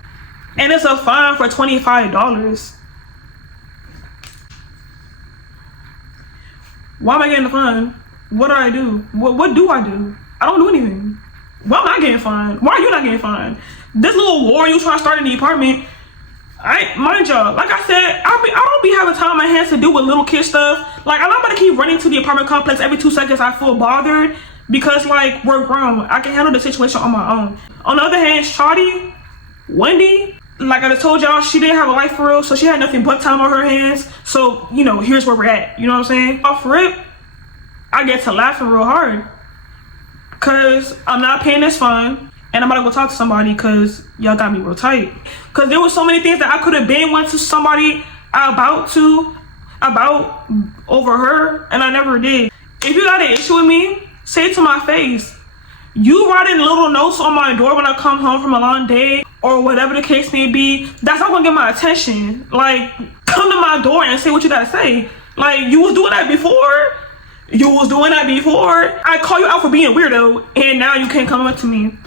And it's a fine for $25. Why am I getting the fine? What do I do? What do I do? I don't do anything. Why am I getting fined? Why are you not getting fined? This little war you trying to start in the apartment, mind y'all, like I said, I don't be having time on my hands to do with little kid stuff. Like, I'm not about to keep running to the apartment complex every 2 seconds. I feel bothered because like we're grown. I can handle the situation on my own. On the other hand, shawty, Wendy, like I just told y'all, she didn't have a life for real, so she had nothing but time on her hands. So, here's where we're at. You know what I'm saying? Off rip, I get to laughing real hard because I'm not paying this fine, and I'm about to go talk to somebody because y'all got me real tight. Because there was so many things that I could have been went to somebody about over her, and I never did. If you got an issue with me, say it to my face. You writing little notes on my door when I come home from a long day or whatever the case may be, that's not gonna get my attention. Like, come to my door and say what you gotta say. Like, you was doing that before. I call you out for being weirdo and now you can't come up to me.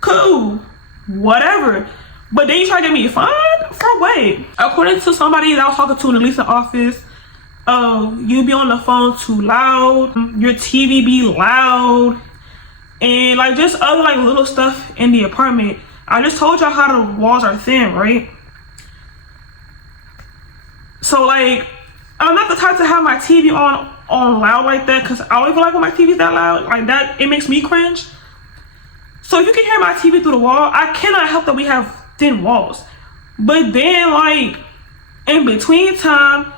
Cool, whatever. But then you try to get me fined? For what? According to somebody that I was talking to in the leasing office, you be on the phone too loud, your TV be loud, and like just other like little stuff in the apartment. I just told y'all how the walls are thin, right? So like, I'm not the type to have my TV on loud like that, because I don't even like when my TV's that loud. Like that, it makes me cringe. So if you can hear my TV through the wall, I cannot help that we have thin walls. But then like, in between time,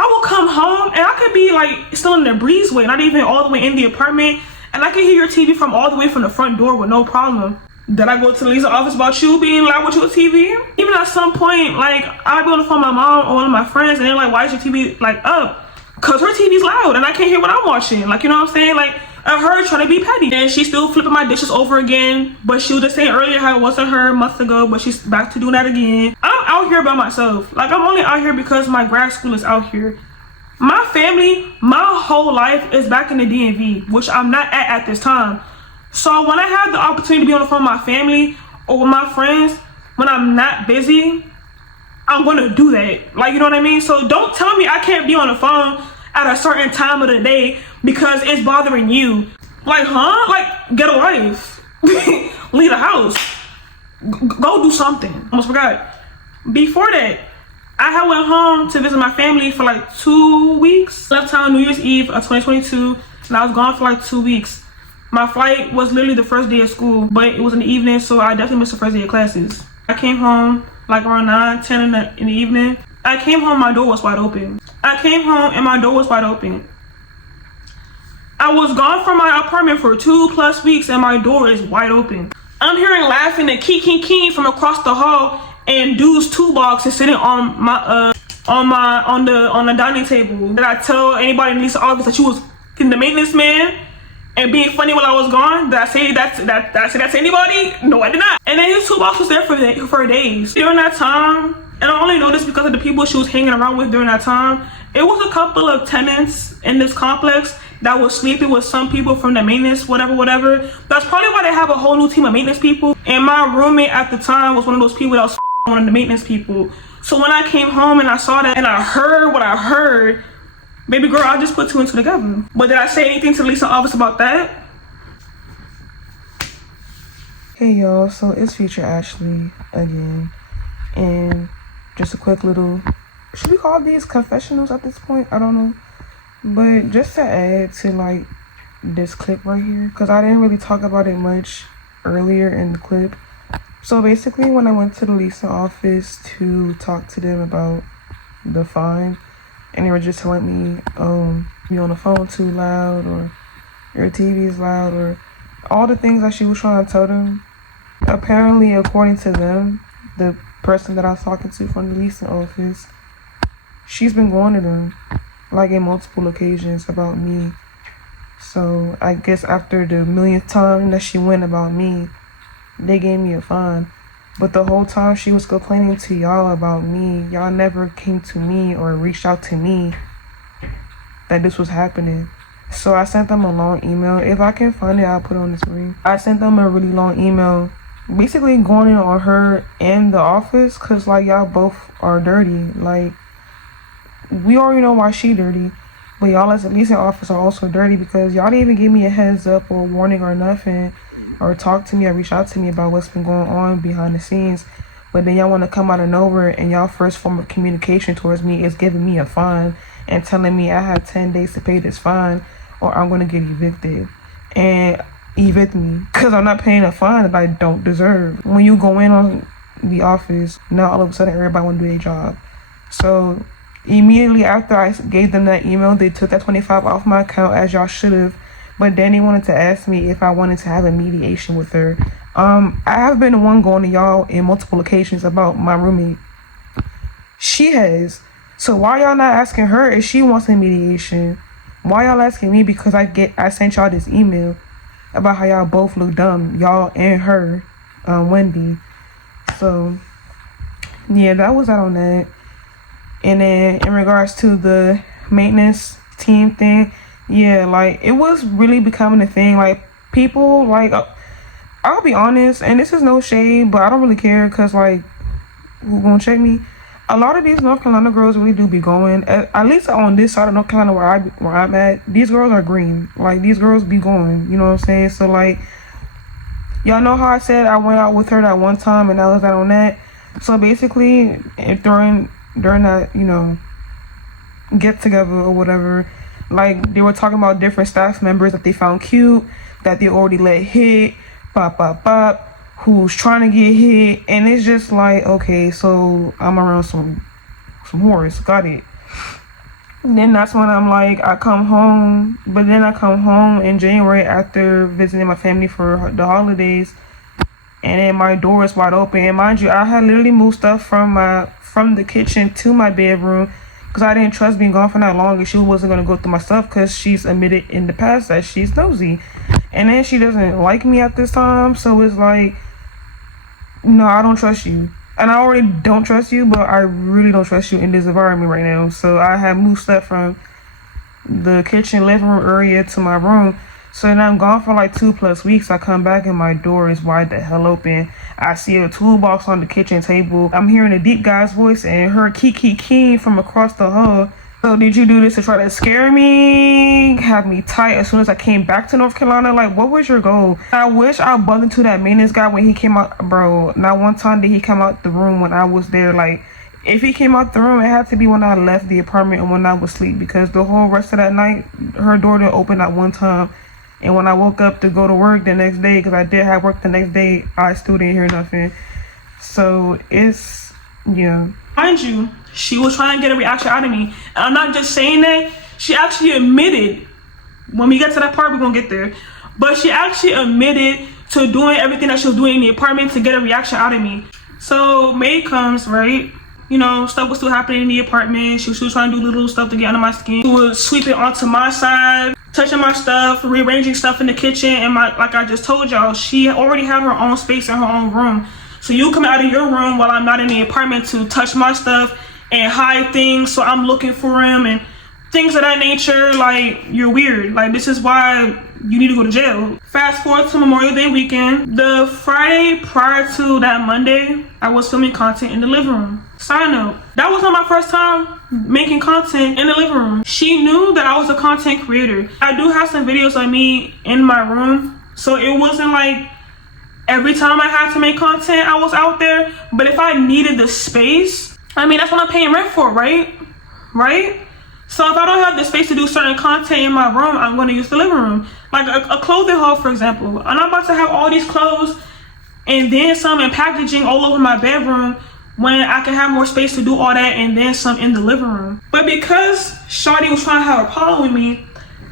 I will come home and I could be like still in the breezeway, not even all the way in the apartment, and I can hear your TV from all the way from the front door with no problem. Did I go to the lease's office about you being loud with your TV? Even at some point, like, I'll be on the phone with my mom or one of my friends, and they're like, why is your TV, like, up? Because her TV's loud, and I can't hear what I'm watching. Like, you know what I'm saying? Like, her trying to be petty. And she's still flipping my dishes over again, but she was just saying earlier how it wasn't her months ago, but she's back to doing that again. I'm out here by myself. Like, I'm only out here because my grad school is out here. My family, my whole life is back in the DMV, which I'm not at this time. So when I have the opportunity to be on the phone with my family or with my friends, when I'm not busy, I'm gonna do that. Like, you know what I mean? So don't tell me I can't be on the phone at a certain time of the day because it's bothering you. Like, huh? Like, get a wife. Leave the house. Go do something. Almost forgot. Before that, I had went home to visit my family for like 2 weeks. Left town New Year's Eve of 2022, and I was gone for like 2 weeks. My flight was literally the first day of school, but it was in the evening, so I definitely missed the first day of classes. I came home like around 9, 10 in the evening. I came home, my door was wide open. I came home and my door was wide open. I was gone from my apartment for 2+ weeks and my door is wide open. I'm hearing laughing and keen from across the hall, and dude's toolbox is sitting on the dining table. Did I tell anybody in Lisa's office that she was the maintenance man and being funny while I was gone? Did I say that to anybody? No, I did not. And then his toolbox was there for days. During that time, and I only know this because of the people she was hanging around with during that time, it was a couple of tenants in this complex that was sleeping with some people from the maintenance, whatever. That's probably why they have a whole new team of maintenance people. And my roommate at the time was one of those people that was one of the maintenance people. So when I came home and I saw that and I heard what I heard, baby girl, I just put two and two together. But did I say anything to Lisa's office about that? Hey y'all, so it's Future Ashley again. And just a quick little, should we call these confessionals at this point? I don't know. But just to add to like this clip right here, because I didn't really talk about it much earlier in the clip. So basically when I went to the Lisa office to talk to them about the fine, and they were just telling me, you're on the phone too loud, or your TV is loud, or all the things that she was trying to tell them. Apparently, according to them, the person that I was talking to from the Lisa office, she's been going to them like in multiple occasions about me. So I guess after the millionth time that she went about me, they gave me a fine. But the whole time she was complaining to y'all about me, y'all never came to me or reached out to me that this was happening. So I sent them a long email. If I can find it, I'll put it on the screen. I sent them a really long email basically going in on her and the office, because like y'all both are dirty. Like, we already know why she dirty, but y'all as a leasing office are also dirty because y'all didn't even give me a heads up or warning or nothing, or talk to me or reach out to me about what's been going on behind the scenes. But then y'all want to come out of nowhere and y'all first form of communication towards me is giving me a fine and telling me I have 10 days to pay this fine or I'm going to get evicted. And evict me because I'm not paying a fine that I don't deserve. When you go in on the office, now all of a sudden everybody want to do their job. So immediately after I gave them that email, they took that $25 off my account, as y'all should have. But then they wanted to ask me if I wanted to have a mediation with her. I have been the one going to y'all in multiple occasions about my roommate. She has. So why y'all not asking her if she wants a mediation? Why y'all asking me? Because I sent y'all this email about how y'all both look dumb, y'all and her, Wendy. So yeah, that was that on that. And then in regards to the maintenance team thing, yeah, like it was really becoming a thing. Like people, like I'll be honest, and this is no shade, but I don't really care because like who gonna check me? A lot of these North Carolina girls really do be going. At least on this side of North Carolina where I'm at, these girls are green. Like these girls be going. You know what I'm saying? So like, y'all know how I said I went out with her that one time and that was that on that. So basically, during that, you know, get together or whatever, like they were talking about different staff members that they found cute, that they already let hit, pop, who's trying to get hit, and it's just like, okay, so I'm around some whores, got it. And then that's when I'm like, I come home, but then I come home in January after visiting my family for the holidays, and then my door is wide open. And mind you, I had literally moved stuff from the kitchen to my bedroom because I didn't trust being gone for that long and she wasn't gonna go through my stuff because she's admitted in the past that she's nosy. And then she doesn't like me at this time, so it's like, no, I don't trust you. And I already don't trust you, but I really don't trust you in this environment right now. So I have moved stuff from the kitchen living room area to my room. So then I'm gone for like 2+ weeks. I come back and my door is wide the hell open. I see a toolbox on the kitchen table. I'm hearing a deep guy's voice and her key from across the hall. So did you do this to try to scare me? Have me tight as soon as I came back to North Carolina? Like, what was your goal? I wish I bumped into that maintenance guy when he came out. Bro, not one time did he come out the room when I was there. Like, if he came out the room, it had to be when I left the apartment and when I was asleep, because the whole rest of that night, her door didn't open at one time. And when I woke up to go to work the next day, because I did have work the next day, I still didn't hear nothing. So it's, yeah. Mind you, she was trying to get a reaction out of me. And I'm not just saying that. She actually admitted, when we get to that part, we're gonna get there. But she actually admitted to doing everything that she was doing in the apartment to get a reaction out of me. So May comes, right? You know, stuff was still happening in the apartment. She was still trying to do little stuff to get under my skin. She would sweep it onto my side, touching my stuff, rearranging stuff in the kitchen. And like I just told y'all, she already had her own space in her own room. So you come out of your room while I'm not in the apartment to touch my stuff and hide things. So I'm looking for him and things of that nature. Like, you're weird. Like, this is why you need to go to jail. Fast forward to Memorial Day weekend. The Friday prior to that Monday, I was filming content in the living room. Side note, that was not my first time making content in the living room. She knew that I was a content creator. I do have some videos of me in my room, so it wasn't like every time I had to make content I was out there. But if I needed the space, I mean, that's what I'm paying rent for, right? So if I don't have the space to do certain content in my room, I'm going to use the living room. Like a clothing haul, for example. I'm not about to have all these clothes and then some in packaging all over my bedroom when I can have more space to do all that and then some in the living room. But because Shawty was trying to have a problem with me,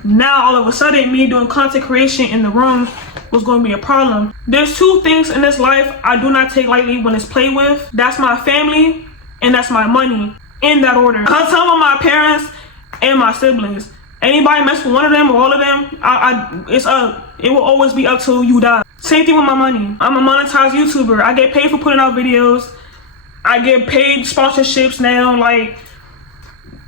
now all of a sudden me doing content creation in the room was going to be a problem. There's two things in this life I do not take lightly when it's played with. That's my family and that's my money, in that order. I'm talking about my parents and my siblings. Anybody mess with one of them or all of them, it's up. It will always be up till you die. Same thing with my money. I'm a monetized YouTuber. I get paid for putting out videos. I get paid sponsorships now. Like,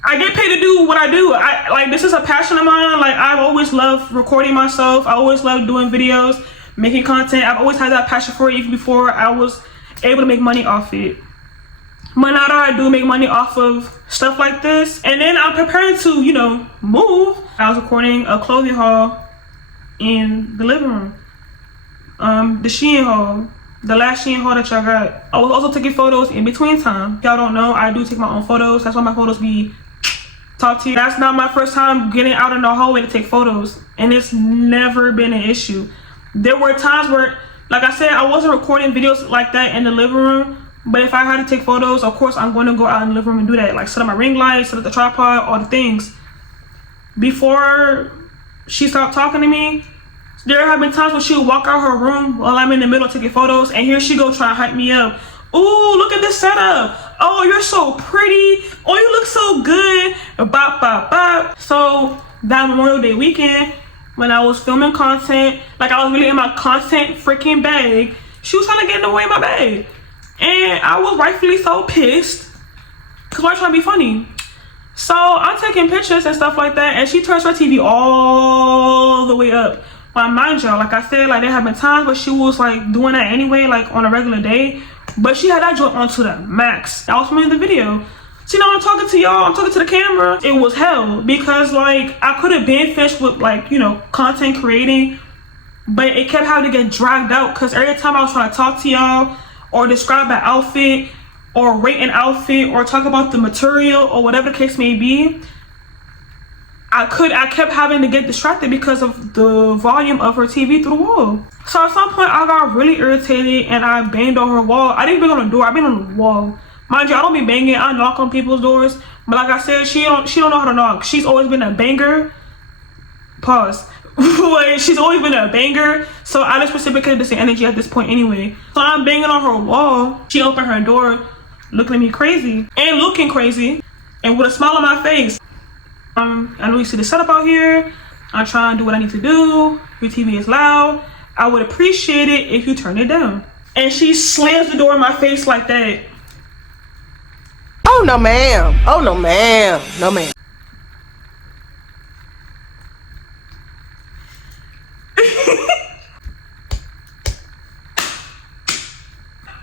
I get paid to do what I do. Like, this is a passion of mine. Like, I've always loved recording myself. I always loved doing videos, making content. I've always had that passion for it even before I was able to make money off it. But now that I do make money off of stuff like this, and then I'm preparing to, you know, move. I was recording a clothing haul in the living room. The Shein haul, the last Shein haul that y'all got. I was also taking photos in between time. Y'all don't know, I do take my own photos. That's why my photos be top tier. That's not my first time getting out in the hallway to take photos, and it's never been an issue. There were times where, like I said, I wasn't recording videos like that in the living room. But if I had to take photos, of course, I'm going to go out in the living room and do that. Like, set up my ring light, set up the tripod, all the things. Before she stopped talking to me, there have been times when she would walk out her room while I'm in the middle taking photos, and here she go trying to hype me up. Ooh, look at this setup. Oh, you're so pretty. Oh, you look so good. Bop, bop, bop. So that Memorial Day weekend, when I was filming content, like I was really in my content freaking bag, she was trying to get in the way of my bag. And I was rightfully so pissed because I'm trying to be funny. So I'm taking pictures and stuff like that, and she turns her TV all the way up. Well, mind y'all, like I said, like there have been times where she was like doing that anyway, like on a regular day, but she had that joint onto the max. I was filming the video. So, you know, I'm talking to y'all, I'm talking to the camera. It was hell because like I could have been finished with like, you know, content creating, but it kept having to get dragged out because every time I was trying to talk to y'all or describe an outfit or rate an outfit or talk about the material or whatever the case may be, I kept having to get distracted because of the volume of her TV through the wall. So at some point I got really irritated and I banged on her wall. I didn't bang on the door, I banged on the wall. Mind you, I don't be banging. I knock on people's doors. But like I said, she don't know how to knock. She's always been a banger. Pause. She's always been a banger. So I just reciprocated the same energy at this point anyway. So I'm banging on her wall. She opened her door, looking at me crazy. And looking crazy. And with a smile on my face. I know you see the setup out here. I'm trying to do what I need to do. Your TV is loud. I would appreciate it if you turn it down. And she slams the door in my face like that. Oh no ma'am. Oh no ma'am. No ma'am.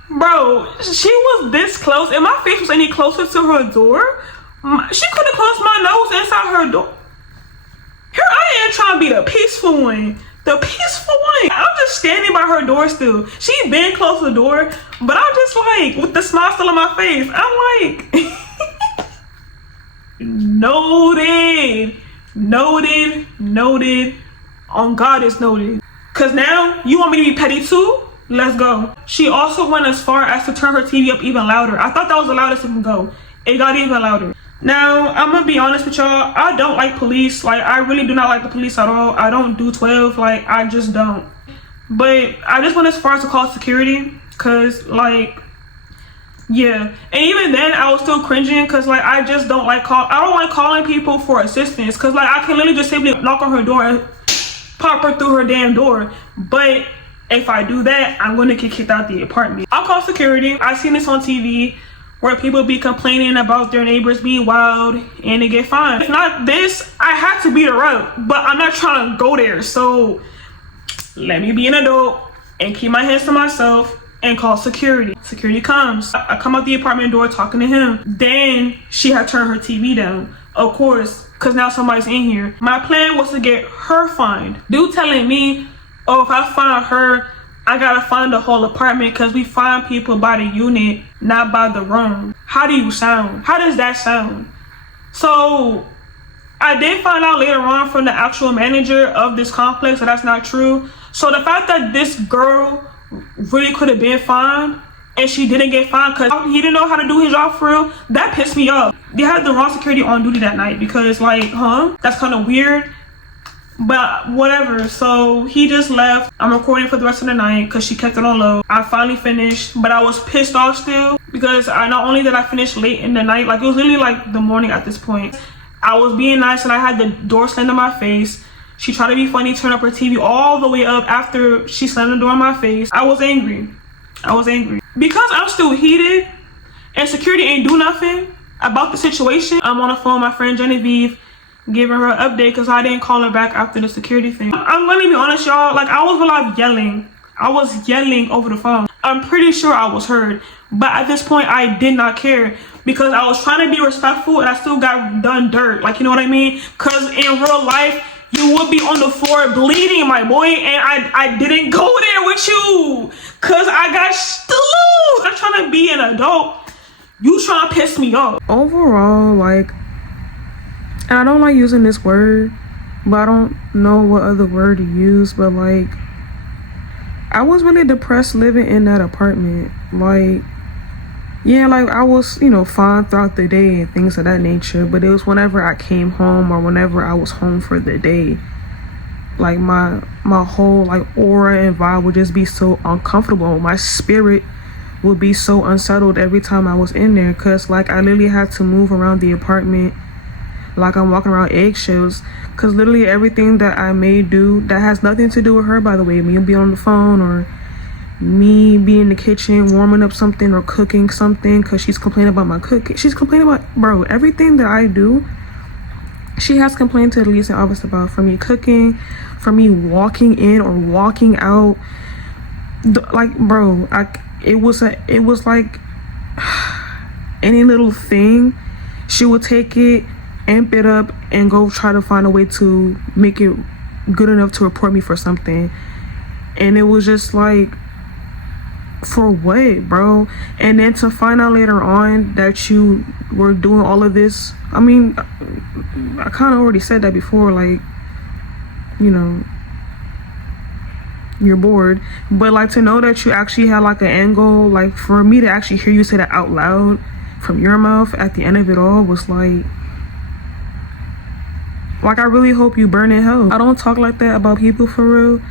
Bro, she was this close. If my face was any closer to her door, she could have closed my nose inside her door. Here I am trying to be the peaceful one. The peaceful one. I'm just standing by her door still. She been close to the door, but I'm just like, with the smile still on my face. I'm like, noted. On God it's noted. Cause now you want me to be petty too? Let's go. She also went as far as to turn her TV up even louder. I thought that was the loudest it can go. It got even louder. Now, I'm gonna be honest with y'all. I don't like police. Like, I really do not like the police at all. I don't do 12. Like, I just don't. But I just went as far as to call security. Cause, like, yeah. And even then, I was still cringing. Cause, like, I just don't like I don't like calling people for assistance. Cause, like, I can literally just simply knock on her door and pop her through her damn door. But if I do that, I'm gonna get kicked out the apartment. I'll call security. I've seen this on TV where people be complaining about their neighbors being wild and they get fined. If not this, I have to beat her up, but I'm not trying to go there. So let me be an adult and keep my hands to myself and call security. Security comes. I come out the apartment door talking to him. Then she had turned her TV down, of course, because now somebody's in here. My plan was to get her fined. Dude telling me, oh, if I find her, I gotta find the whole apartment because we find people by the unit, not by the room. How do you sound? How does that sound? So I did find out later on from the actual manager of this complex that that's not true. So the fact that this girl really could have been fined and she didn't get fined because he didn't know how to do his job for real, that pissed me off. They had the wrong security on duty that night because, like, that's kind of weird. But whatever, so he just left. I'm recording for the rest of the night because she kept it on low. I finally finished, but I was pissed off still because not only did I finish late in the night, like, it was literally like the morning at this point. I was being nice and I had the door slammed in my face. She tried to be funny, turn up her TV all the way up after she slammed the door in my face. I was angry. Because I'm still heated and security ain't do nothing about the situation. I'm on the phone with my friend Genevieve, giving her an update because I didn't call her back after the security thing. I'm gonna be honest, y'all. Like, I was alive yelling. I was yelling over the phone. I'm pretty sure I was heard. But at this point, I did not care because I was trying to be respectful and I still got done dirt. Like, you know what I mean? Because in real life, you would be on the floor bleeding, my boy. And I didn't go there with you because I got to lose. I'm trying to be an adult. You trying to piss me off. Overall, like, and I don't like using this word, but I don't know what other word to use, but, like, I was really depressed living in that apartment. Like, yeah, like, I was, you know, fine throughout the day and things of that nature, but it was whenever I came home or whenever I was home for the day, like, my whole, like, aura and vibe would just be so uncomfortable. My spirit would be so unsettled every time I was in there because, like, I literally had to move around the apartment like I'm walking around eggshells because literally everything that I may do that has nothing to do with her, by the way, me being on the phone or me being in the kitchen warming up something or cooking something because she's complaining about my cooking. She's complaining about, bro, everything that I do, she has complained to the least and obvious about. From me cooking, from me walking in or walking out, like, bro, it was like any little thing, she would take it, amp it up, and go try to find a way to make it good enough to report me for something. And it was just like, for what, bro? And then to find out later on that you were doing all of this, I mean, I kind of already said that before, like, you know, you're bored, but, like, to know that you actually had, like, an angle, like, for me to actually hear you say that out loud, from your mouth at the end of it all was like I really hope you burn in hell. I don't talk like that about people for real,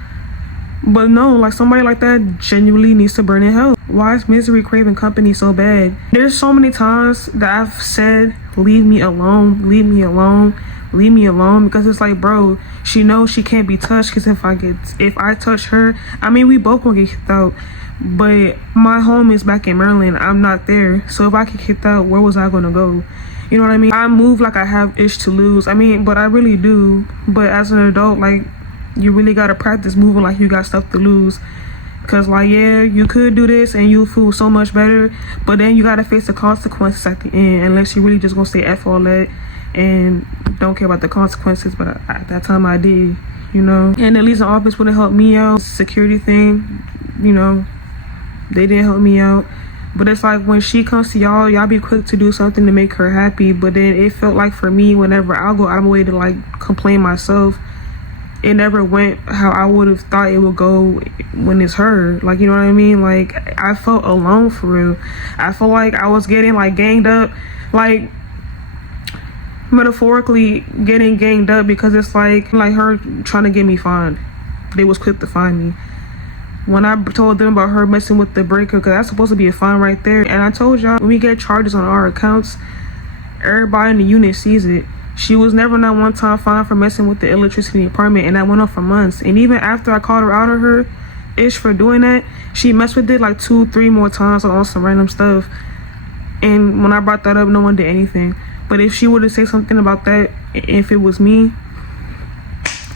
but no, like somebody like that genuinely needs to burn in hell. Why is misery craving company so bad? There's so many times that I've said, leave me alone, leave me alone, leave me alone, because it's like, bro, she knows she can't be touched, because if I touch her, I mean, we both gonna get kicked out, but my home is back in Maryland. I'm not there, so if I get kicked out, where was I gonna go? You know what I mean? I move like I have ish to lose. I mean, but I really do. But as an adult, like, you really gotta practice moving like you got stuff to lose. Cause like, yeah, you could do this and you'll feel so much better, but then you gotta face the consequences at the end, unless you really just gonna say F all that and don't care about the consequences. But at that time I did, you know. And the leasing office wouldn't help me out. Security thing, you know, they didn't help me out. But it's like when she comes to y'all be quick to do something to make her happy. But then it felt like for me, whenever I'll go out of my way to like complain myself, it never went how I would have thought it would go when it's her. Like, you know what I mean? Like, I felt alone for real. I felt like I was getting like ganged up, like metaphorically getting ganged up, because it's like her trying to get me fined. They was quick to find me. When I told them about her messing with the breaker, because that's supposed to be a fine right there. And I told y'all, when we get charges on our accounts, everybody in the unit sees it. She was never not one time fined for messing with the electricity department, and that went on for months. And even after I called her out on her ish for doing that, she messed with it like 2-3 more times on some random stuff. And when I brought that up, no one did anything. But if she would have said something about that, if it was me,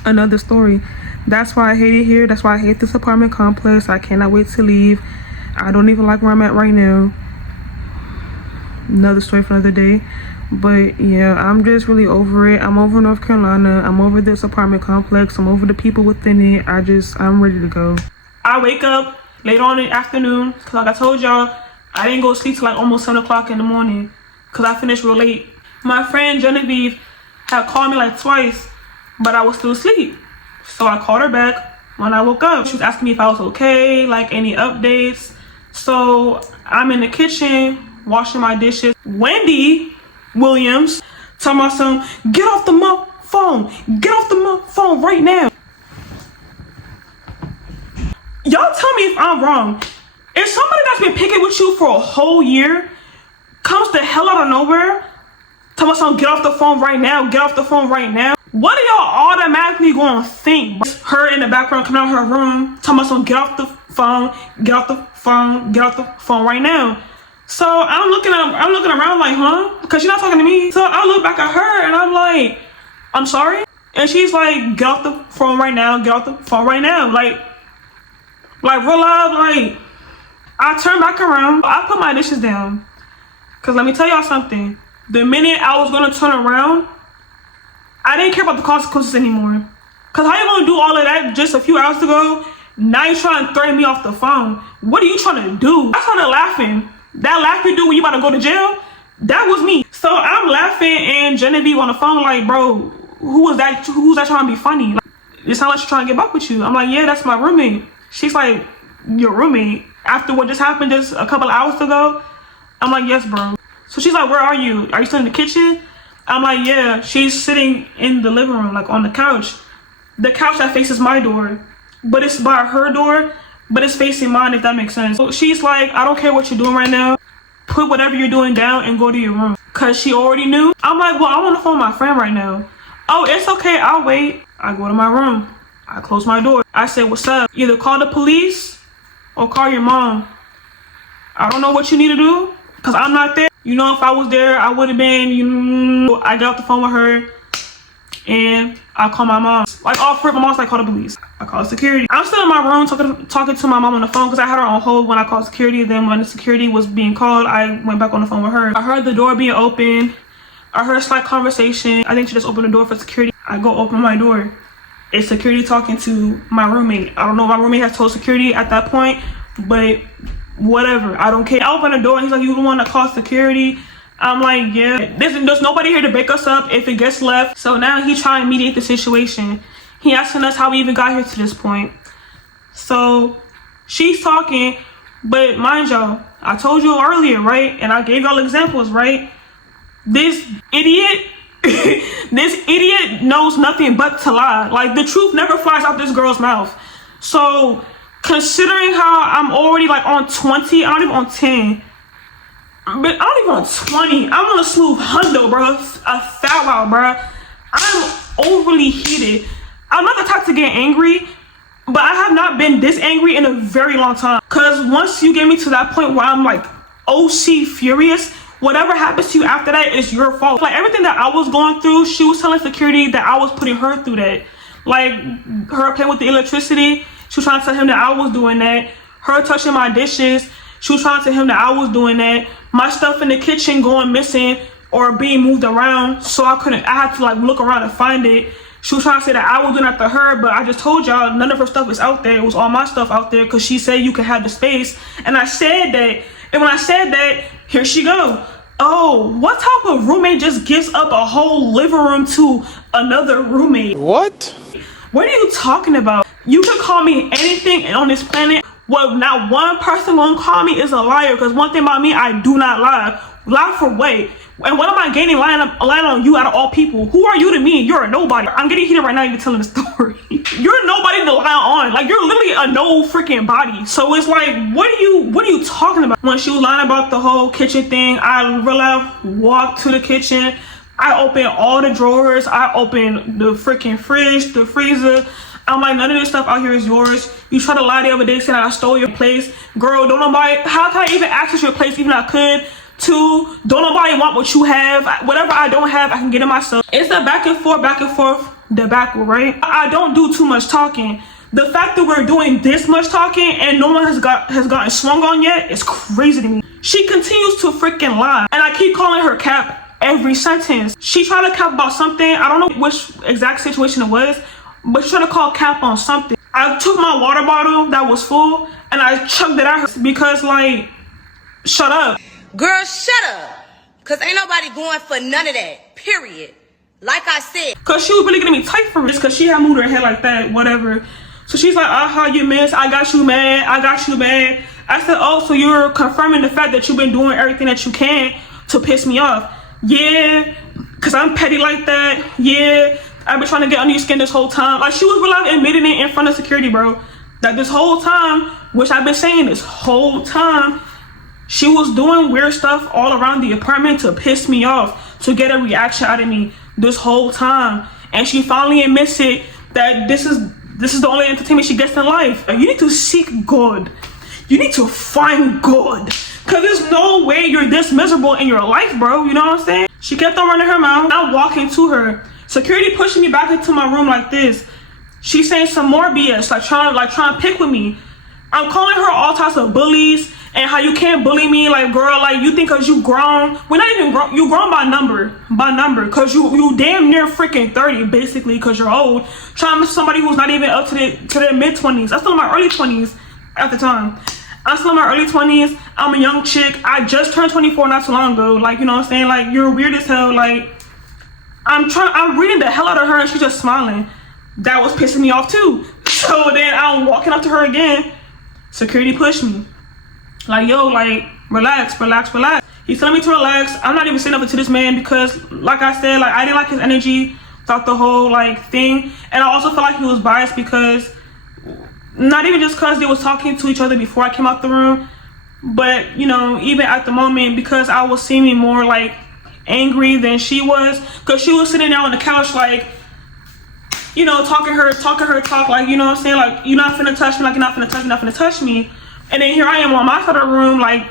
another story. That's why I hate it here. That's why I hate this apartment complex. I cannot wait to leave. I don't even like where I'm at right now. Another story for another day. But yeah, I'm just really over it. I'm over North Carolina. I'm over this apartment complex. I'm over the people within it. I'm ready to go. I wake up late on in the afternoon, because like I told y'all, I didn't go to sleep till like almost 7 o'clock in the morning, because I finished real late. My friend Genevieve had called me like twice, but I was still asleep. So I called her back when I woke up. She was asking me if I was okay, like any updates. So I'm in the kitchen washing my dishes. Wendy Williams talking about some, get off the phone. Get off the phone right now. Y'all tell me if I'm wrong. If somebody that's been picking with you for a whole year comes the hell out of nowhere, talking about some, get off the phone right now, get off the phone right now, what are y'all automatically gonna think? Her in the background coming out of her room, talking about some, get off the phone, get off the phone, get off the phone right now. So I'm looking around like, huh? Because she's not talking to me. So I look back at her and I'm like, I'm sorry? And she's like, get off the phone right now, get off the phone right now. Like real loud, like, I turned back around, I put my dishes down. Because let me tell y'all something. The minute I was gonna turn around, I didn't care about the consequences anymore. Because how you gonna do all of that just a few hours ago? Now you're trying to threaten me off the phone. What are you trying to do? I started laughing. That laugh you do when you about to go to jail, that was me. So I'm laughing and Genevieve on the phone like, bro, who's that trying to be funny? Like, it sounds like she's trying to get back with you. I'm like, yeah, that's my roommate. She's like, your roommate? After what just happened just a couple of hours ago? I'm like, yes, bro. So she's like, where are you? Are you still in the kitchen? I'm like, yeah. She's sitting in the living room, like on the couch. The couch that faces my door, but it's by her door, but it's facing mine, if that makes sense. So she's like, I don't care what you're doing right now. Put whatever you're doing down and go to your room. Cause she already knew. I'm like, well, I'm on the phone with my friend right now. Oh, it's okay, I'll wait. I go to my room. I close my door. I say, what's up? Either call the police or call your mom. I don't know what you need to do, cause I'm not there. You know, if I was there, I would have been, I got off the phone with her and I call my mom. Like, off rip, my mom's like, call the police. I call security. I'm still in my room talking to my mom on the phone, because I had her on hold when I called security. Then when the security was being called, I went back on the phone with her. I heard the door being open. I heard a slight conversation. I think she just opened the door for security. I go open my door. It's security talking to my roommate. I don't know if my roommate has told security at that point, but whatever, I don't care. I open the door and he's like, you the one that called security? I'm like, yeah. There's nobody here to break us up if it gets left. So now he's trying to mediate the situation. He asking us how we even got here to this point. So she's talking But mind y'all, I told you earlier, right? And I gave y'all examples, right? This idiot, this idiot knows nothing but to lie. Like, the truth never flies out this girl's mouth. So, considering how I'm already like on 20, I'm not even on 10. But I'm not even on 20. I'm on a smooth hundo, bro. A foul out, bro. I'm overly heated. I'm not the type to get angry, but I have not been this angry in a very long time. Cause once you get me to that point where I'm like OC furious, whatever happens to you after that is your fault. Like, everything that I was going through, she was telling security that I was putting her through that. Like, her playing with the electricity, she was trying to tell him that I was doing that. Her touching my dishes, she was trying to tell him that I was doing that. My stuff in the kitchen going missing or being moved around, so I had to like look around and find it. She was trying to say that I was doing after her, but I just told y'all none of her stuff is out there. It was all my stuff out there because she said you can have the space. And I said that, and when I said that, here she go. Oh, what type of roommate just gives up a whole living room to another roommate? What? What are you talking about? You can call me anything on this planet. Well, not one person gonna call me is a liar, because one thing about me, I do not lie. Lie for what? And what am I gaining lying on you out of all people? Who are you to me? You're a nobody. I'm getting heated right now even telling the story. You're nobody to lie on. Like, you're literally a no freaking body. So it's like, what are you talking about? When she was lying about the whole kitchen thing, I really walked to the kitchen. I opened all the drawers. I opened the freaking fridge, the freezer. I'm like, none of this stuff out here is yours. You tried to lie the other day saying I stole your place. Girl, don't nobody, how can I even access your place even if I could? Two, don't nobody want what you have. Whatever I don't have, I can get it myself. It's a back and forth, debacle, right? I don't do too much talking. The fact that we're doing this much talking and no one has gotten swung on yet is crazy to me. She continues to freaking lie. And I keep calling her cap every sentence. She tried to cap about something. I don't know which exact situation it was, but she tried to call cap on something. I took my water bottle that was full and I chugged it at her because, like, shut up. Girl, shut up. Cause ain't nobody going for none of that. Period. Like I said. Cause she was really getting me tight for this, cause she had moved her head like that, whatever. So she's like, aha, you miss, I got you mad, I got you mad. I said, oh, so you're confirming the fact that you've been doing everything that you can to piss me off. Yeah, cause I'm petty like that. Yeah, I've been trying to get under your skin this whole time. Like, she was really admitting it in front of security, bro. That this whole time, which I've been saying this whole time, she was doing weird stuff all around the apartment to piss me off, to get a reaction out of me this whole time. And she finally admits it, that this is the only entertainment she gets in life. You need to seek God. You need to find God. Cause there's no way you're this miserable in your life, bro. You know what I'm saying? She kept on running her mouth. I'm walking to her. Security pushing me back into my room like this. She's saying some more BS, like trying to pick with me. I'm calling her all types of bullies and how you can't bully me. Like, girl, like, you think cause you grown. We're not even grown. You grown by number. Cause you damn near freaking 30, basically, cause you're old. Trying to somebody who's not even up to their mid-20s. I'm still in my early 20s at the time. I'm still in my early 20s. I'm a young chick. I just turned 24 not too long ago. Like, you know what I'm saying? Like, you're weird as hell. Like, I'm reading the hell out of her and she's just smiling. That was pissing me off too. So then I'm walking up to her again. Security pushed me. Like, yo, like, relax. He's telling me to relax. I'm not even saying nothing to this man because, like I said, like, I didn't like his energy throughout the whole, like, thing. And I also felt like he was biased because, not even just because they was talking to each other before I came out the room, but, you know, even at the moment, because I was seeming more, like, angry than she was. Because she was sitting there on the couch, like, you know, talking her talk, like, you know what I'm saying? Like, you're not finna touch me, like, you're not finna touch me. And then here I am on my side of the room, like,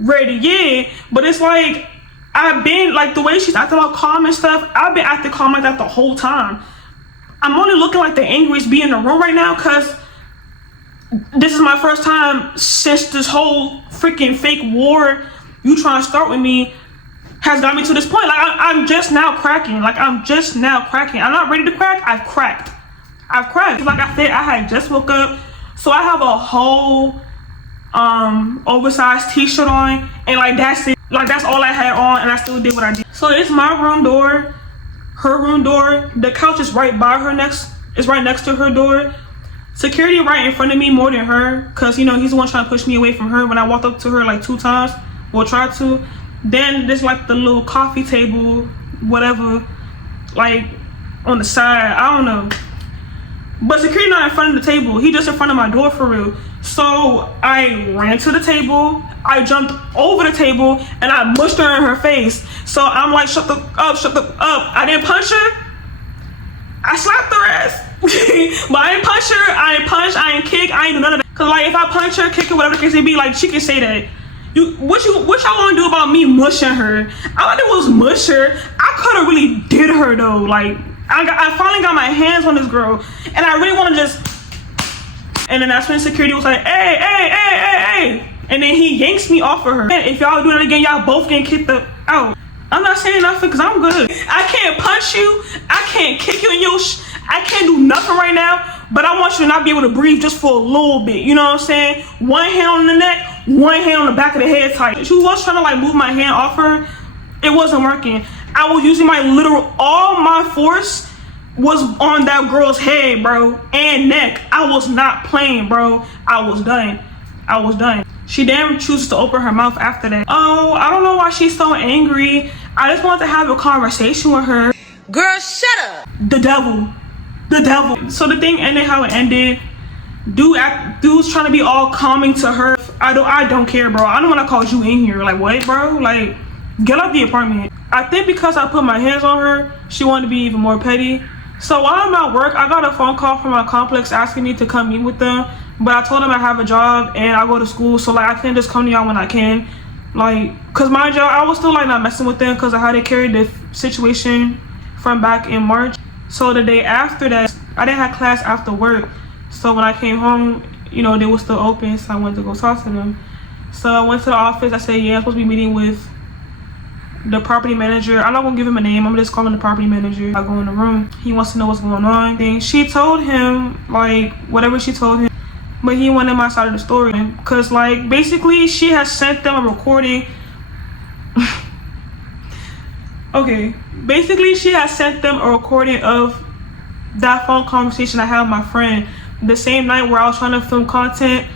ready, yeah. But it's like, I've been, like, the way she's acting all calm and stuff, I've been acting calm like that the whole time. I'm only looking like the angriest bee in the room right now because this is my first time since this whole freaking fake war you trying to start with me has got me to this point. Like, I'm just now cracking. Like, I'm not ready to crack. I've cracked. Like I said, I had just woke up. So I have a whole oversized t-shirt on. And, like, that's it. Like, that's all I had on. And I still did what I did. So it's my room door. Her room door. The couch is right by her right next to her door. security right in front of me more than her, because you know he's the one trying to push me away from her when I walked up to her like 2 times, or tried to. Then there's like the little coffee table, whatever, like on the side, I don't know, but security not in front of the table, he just in front of my door for real. So I ran to the table, I jumped over the table, and I mushed her in her face. So I'm like, shut the up. I didn't punch her, I slapped her ass. But I ain't punch her, I ain't punch, I ain't kick, I ain't do none of that. Cause like if I punch her, kick her, whatever the case may be, like she can say that. What y'all gonna do about me mushing her? All I did was mush her. I could've really did her though. Like I finally got my hands on this girl, and I really want to just. And then that's when security was like, hey, and then he yanks me off of her. And if y'all do that again, y'all both getting kicked out. I'm not saying nothing because I'm good. I can't punch you. I can't kick you in your. I can't do nothing right now. But I want you to not be able to breathe just for a little bit. You know what I'm saying? One hand on the neck, one hand on the back of the head tight. She was trying to like move my hand off her. It wasn't working. I was using my literal, all my force was on that girl's head, bro, and neck. I was not playing, bro. I was done. She then chooses to open her mouth after that. Oh, I don't know why she's so angry. I just wanted to have a conversation with her. Girl, shut up. The devil. So the thing ended how it ended. Dude's trying to be all calming to her. I don't care, bro. I don't want to call you in here. Like, what, bro? Like, get out the apartment. I think because I put my hands on her, she wanted to be even more petty. So while I'm at work, I got a phone call from my complex asking me to come meet with them. But I told them I have a job and I go to school, so like I can't just come to y'all when I can. Like, cause mind y'all, I was still like not messing with them because of how they carried the situation from back in March. So the day after that, I didn't have class after work. So when I came home, you know, they were still open, so I went to go talk to them. So I went to the office. I said, yeah, I'm supposed to be meeting with the property manager. I'm not gonna give him a name. I'm just calling the property manager. I go in the room. He wants to know what's going on. Then she told him, like, whatever she told him, but he wanted my side of the story. Cause like, basically she has sent them a recording. Okay, basically she has sent them a recording of that phone conversation I had with my friend the same night where I was trying to film content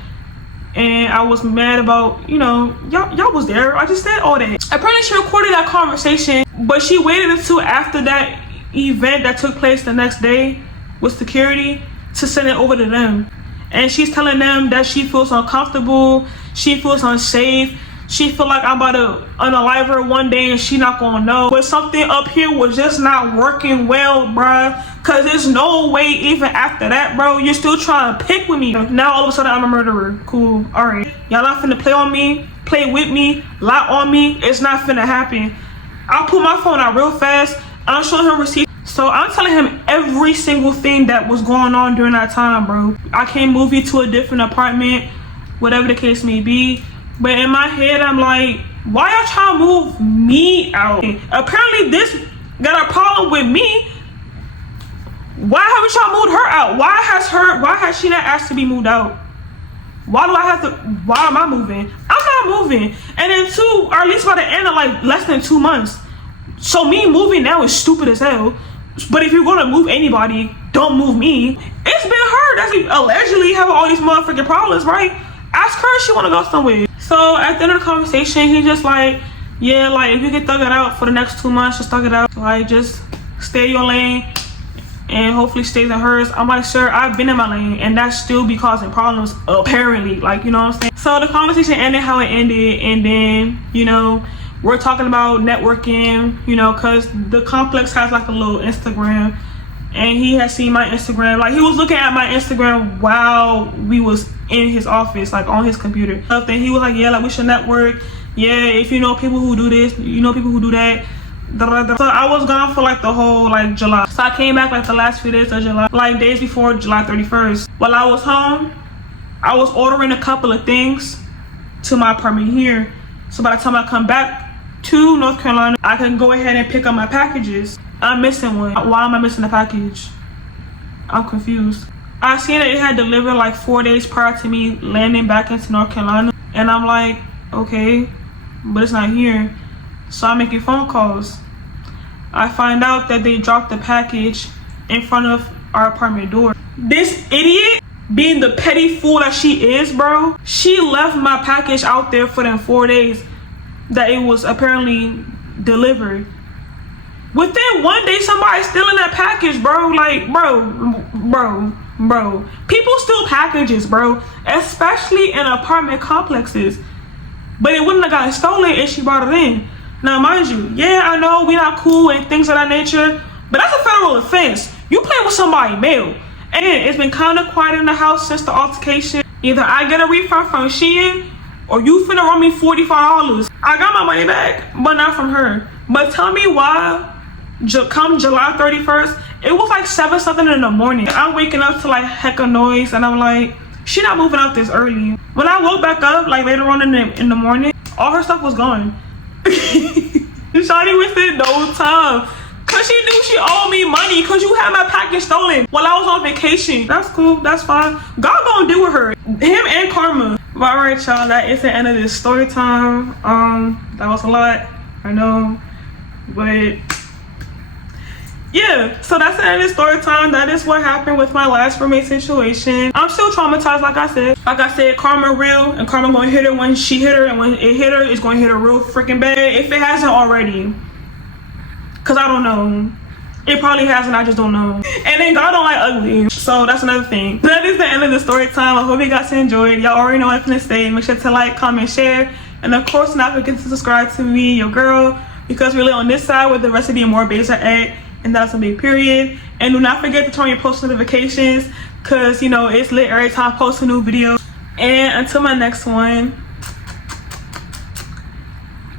and I was mad about, you know, y'all was there. I just said all that. Apparently she recorded that conversation, but she waited until after that event that took place the next day with security to send it over to them. And she's telling them that she feels uncomfortable, she feels unsafe, she feel like I'm about to unalive her one day and she not gonna know. But something up here was just not working well, bruh. Cause there's no way even after that, bro, you're still trying to pick with me. Now all of a sudden I'm a murderer. Cool, alright. Y'all not finna play on me, play with me, lie on me. It's not finna happen. I'll pull my phone out real fast. I'm showing him receipts. So I'm telling him every single thing that was going on during that time, bro. I can't move you to a different apartment, whatever the case may be. But in my head, I'm like, why y'all trying to move me out? Apparently this got a problem with me. Why haven't y'all moved her out? Why has she not asked to be moved out? Why am I moving? I'm not moving. And then two, or at least by the end of like less than 2 months. So me moving now is stupid as hell. But if you're gonna move anybody, don't move me. It's been her that's allegedly having all these motherfucking problems, right? Ask her if she wanna go somewhere. So at the end of the conversation, he's just like, yeah, like if you can thug it out for the next 2 months, just thug it out. Like just stay in your lane and hopefully stays in hers. I'm like, sir, I've been in my lane and that still be causing problems apparently, like, you know what I'm saying? So the conversation ended how it ended, and then, you know, we're talking about networking, you know, cause the complex has like a little Instagram and he has seen my Instagram. Like he was looking at my Instagram while we was in his office, like on his computer. Then he was like, yeah, like we should network. Yeah, if you know people who do this, you know people who do that. So I was gone for like the whole like July. So I came back like the last few days of July, like days before July 31st. While I was home, I was ordering a couple of things to my apartment here. So by the time I come back to North Carolina, I can go ahead and pick up my packages. I'm missing one. Why am I missing a package? I'm confused. I seen that it had delivered like 4 days prior to me landing back into North Carolina. And I'm like, okay, but it's not here. So I'm making phone calls. I find out that they dropped the package in front of our apartment door. This idiot being the petty fool that she is, bro, she left my package out there for them 4 days that it was apparently delivered. Within 1 day, somebody's stealing that package, bro. Like, bro. People steal packages, bro, especially in apartment complexes. But it wouldn't have gotten stolen if she brought it in. Now, mind you, yeah, I know we not cool and things of that nature, but that's a federal offense. You play with somebody mail. And it's been kind of quiet in the house since the altercation. Either I get a refund from Shein or you finna run me $45. I got my money back, but not from her. But tell me why, come July 31st, it was like 7 something in the morning. I'm waking up to like hecka noise and I'm like, she not moving out this early. When I woke back up like later on in the morning, all her stuff was gone. Shawty wasted no time. Cause she knew she owed me money cause you had my package stolen while I was on vacation. That's cool, that's fine. God gonna deal with her. Him and karma. But alright y'all, that is the end of this story time. That was a lot, I know. But yeah, so that's the end of the story time. That is what happened with my last roommate situation. I'm still traumatized, like I said. Like I said, karma real, and karma gonna hit her when she hit her, and when it hit her, it's gonna hit her real freaking bad if it hasn't already. Cause I don't know. It probably hasn't, I just don't know. And then God don't like ugly. So that's another thing. That is the end of the story time. I hope you guys enjoyed. Y'all already know what I'm gonna say. Make sure to like, comment, share. And of course, not forget to subscribe to me, your girl. Because we're on this side where the rest of the more babes are at. And that's a big period. And do not forget to turn on your post notifications. Cause you know, it's lit every time I post a new video. And until my next one.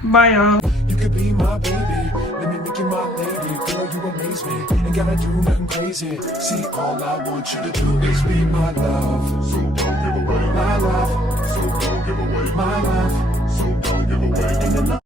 Bye y'all. You could be my baby, let me make you my lady. Girl, you amaze me, ain't gotta do nothing crazy. See, all I want you to do is be my love. So don't give away my love. So don't give away my love. So don't give away.